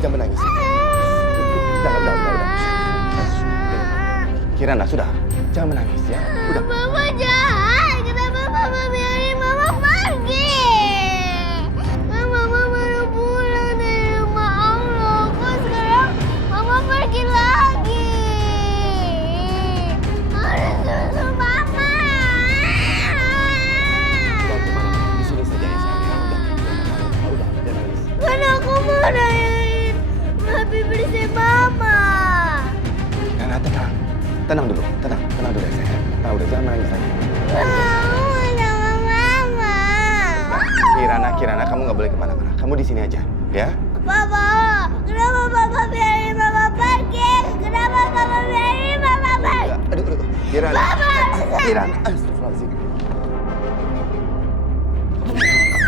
jangan menangis. Udah. Kirana, sudah. Jangan menangis ya. Udah. Mama jahat. Kenapa Papa biarin Mama pergi? Kan Mama baru pulang dari rumah Allah. Kok sekarang Mama pergi lagi? Harus susu Mama. Di sini saja ya sayang. Udah, jangan nangis. Kan aku mau rayain Happy birthday Mama. Kirana, tenang. Tenang dulu ya sayang. Nah, udah jangan menangis lagi. Sama Mama. Kirana, kamu nggak boleh kemana-mana. Kamu di sini aja, ya? Papa, kenapa Papa biarin Mama pergi? Kenapa Papa biarin Mama pergi? Aduh. Kirana. Papa! Kirana, astagfirullahaladzim.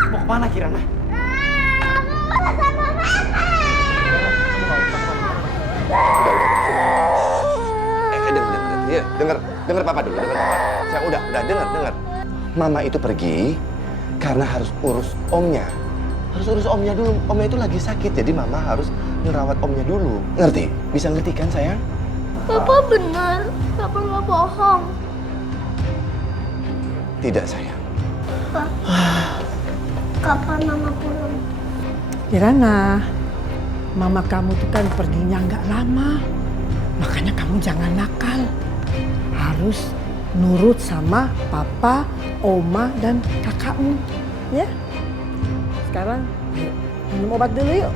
Mau kemana Kirana? Aku mau sama Mama. Dengar papa dulu, Sayang, udah, dengar. Mama itu pergi karena harus urus omnya. Harus urus omnya dulu. Omnya itu lagi sakit, jadi mama harus ngerawat omnya dulu. Ngerti? Bisa ngerti kan, sayang? Papa benar, Papa nggak bohong. Tidak, sayang. Pak, kapan Mama pulang? Kirana, Mama kamu tuh kan perginya nggak lama. Makanya kamu jangan nakal. Harus nurut sama papa, oma, dan kakakmu. Ya? Sekarang minum obat dulu yuk.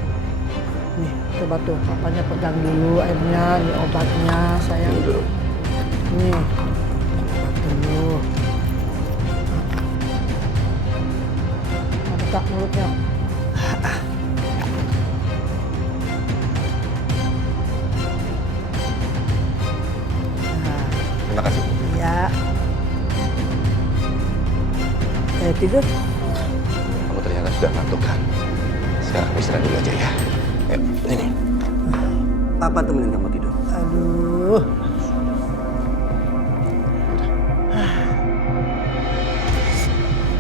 Nih, coba tuh papanya pegang dulu airnya, nih obatnya sayang. Nih, obat dulu. Buka mulutnya. Terima kasih. Ya. Tidur. Kamu ternyata sudah ngantuk kan? Sekarang kamu istirahat dulu aja ya. Ayo, ini. Papa temenin kamu tidur. Aduh.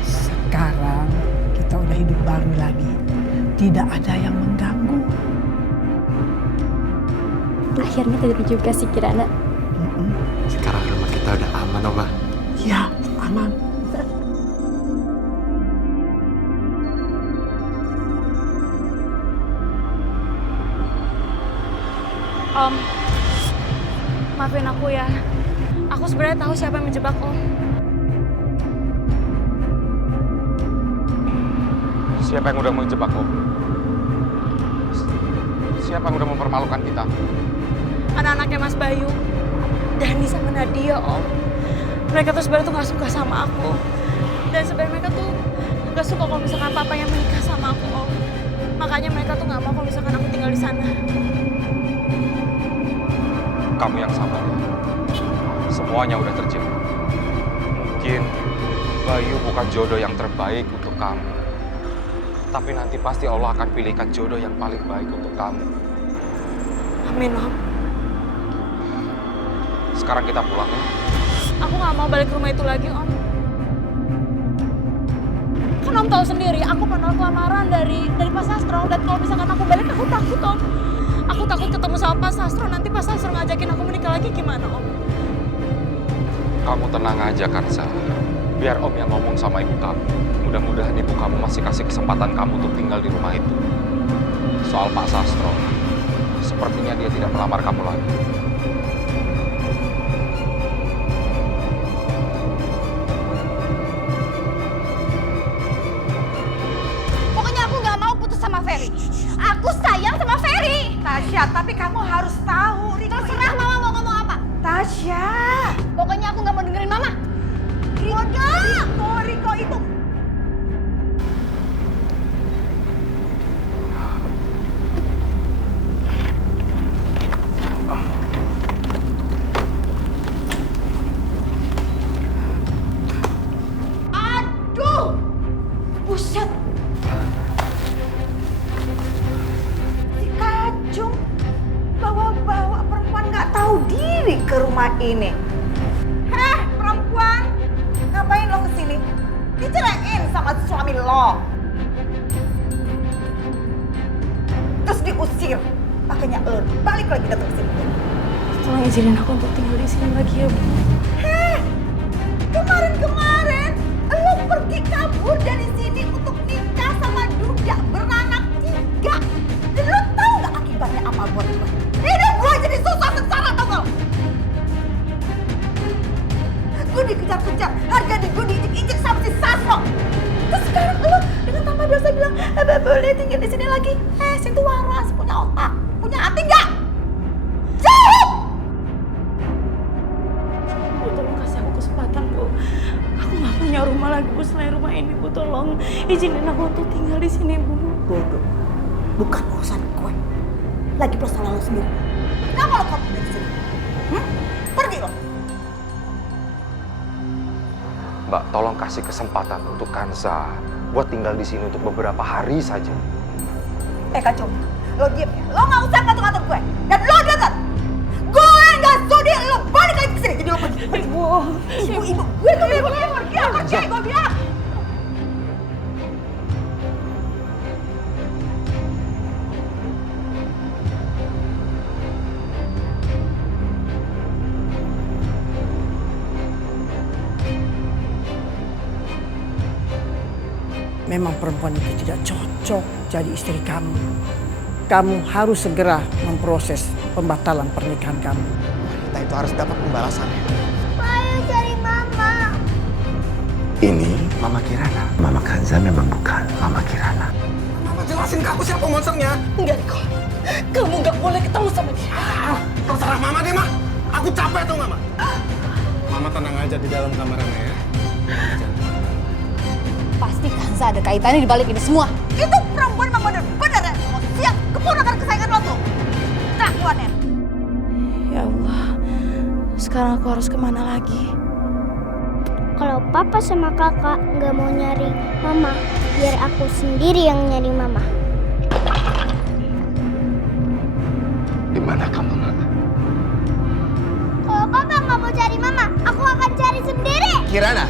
Sekarang kita udah hidup baru lagi. Tidak ada yang mengganggu. Akhirnya tidur juga sih Kirana. Sekarang rumah kita udah aman, Oma. Ya, aman. Om, maafin aku ya. Aku sebenarnya tahu siapa yang menjebak Om. Siapa yang udah menjebak Om? Siapa yang udah mempermalukan kita? Anak-anaknya Mas Bayu, Dani sama Nadia, Om. Mereka tuh sebenarnya tuh gak suka sama aku. Dan sebenarnya mereka tuh gak suka kalau misalkan papa yang menikah sama aku, Om. Makanya mereka tuh gak mau kalau misalkan aku tinggal di sana. Kamu yang sabar ya. Semuanya udah terjadi. Mungkin Bayu bukan jodoh yang terbaik untuk kamu. Tapi nanti pasti Allah akan pilihkan jodoh yang paling baik untuk kamu. Amin, Om. Sekarang kita pulang ya. Aku gak mau balik ke rumah itu lagi, Om. Kan Om tahu sendiri, aku pernah lamaran dari Pak Sastro. Dan kalau misalkan aku balik, aku takut, Om. Aku takut ketemu sama Pak Sastro. Nanti Pak Sastro ngajakin aku menikah lagi gimana, Om? Kamu tenang aja, Kansa. Biar Om yang ngomong sama ibu kamu. Mudah-mudahan ibu kamu masih kasih kesempatan kamu untuk tinggal di rumah itu. Soal Pak Sastro, sepertinya dia tidak melamar kamu lagi. Pokoknya aku nggak mau putus sama Ferry. Aku sayang sama Ferry. Tasya, tapi kamu harus tahu. Terserah Mama mau ngomong apa. Tasya. Pokoknya aku nggak mau dengerin Mama. Riko itu. Aduh, buset. Si Kacung bawa-bawa perempuan nggak tahu diri ke rumah ini. Heh, perempuan, ngapain lo kesini? Diceraiin sama suami lo. Terus diusir. Makanya lo balik lagi datang ke sini. Tolong izinin aku untuk tinggal di sini lagi ya, Bu. Heh, kemarin lo pergi kabur dari sini untuk nikah sama duda beranak 3. Dan lo tahu gak akibatnya apa buat gue? Hidup gue jadi susah sengsara, tau gak? Gue dikejar-kejar, harga di gue diinjek-injek sama si Sasro. Terus sekarang lo dengan tambah dosa bilang, boleh tinggal di sini lagi. Situ waras, punya otak, punya hati gak? Jawab! Bu, tolong kasih aku kesempatan, Bu. Aku nggak punya rumah lagi, Bu, selain rumah ini, Bu. Tolong izinin aku untuk tinggal di sini, Bu. Bodoh. Bukan urusan gue. Lagi persoalan lo sendiri. Kenapa lo kabur dari sini? Pergi lo. Mbak, tolong kasih kesempatan untuk Kanza buat tinggal di sini untuk beberapa hari saja. Kacau. Lo diem ya. Lo nggak usah ngatur-ngatur gue. Dan lo denger. Gue nggak sudi lo balik lagi ke sini. Jadi lo pergi. Ibu. Gue tuh bilang pergi. Gue bilang. Memang perempuan itu tidak cocok jadi istri kamu. Kamu harus segera memproses pembatalan pernikahan kamu. Wanita itu harus dapat pembalasannya. Ayo cari mama. Ini Mama Kirana. Mama Kanza memang bukan Mama Kirana. Mama jelasin ke aku siapa monsternya. Enggak, Riko. Kamu nggak boleh ketemu sama dia. Terserah Mama deh, Ma. Aku capek tuh, Mama. Mama tenang aja di dalam kamarnya ya. Pasti Kanza ada kaitannya di balik ini semua. Itu perempuan memang benar-benar siap keponakan kesayangan lo tuh. Kelakuannya. Ya Allah, sekarang aku harus kemana lagi? Kalau papa sama kakak nggak mau nyari mama, biar aku sendiri yang nyari mama. Di mana kamu, Nak? Kalau papa nggak mau cari mama, aku akan cari sendiri. Kirana,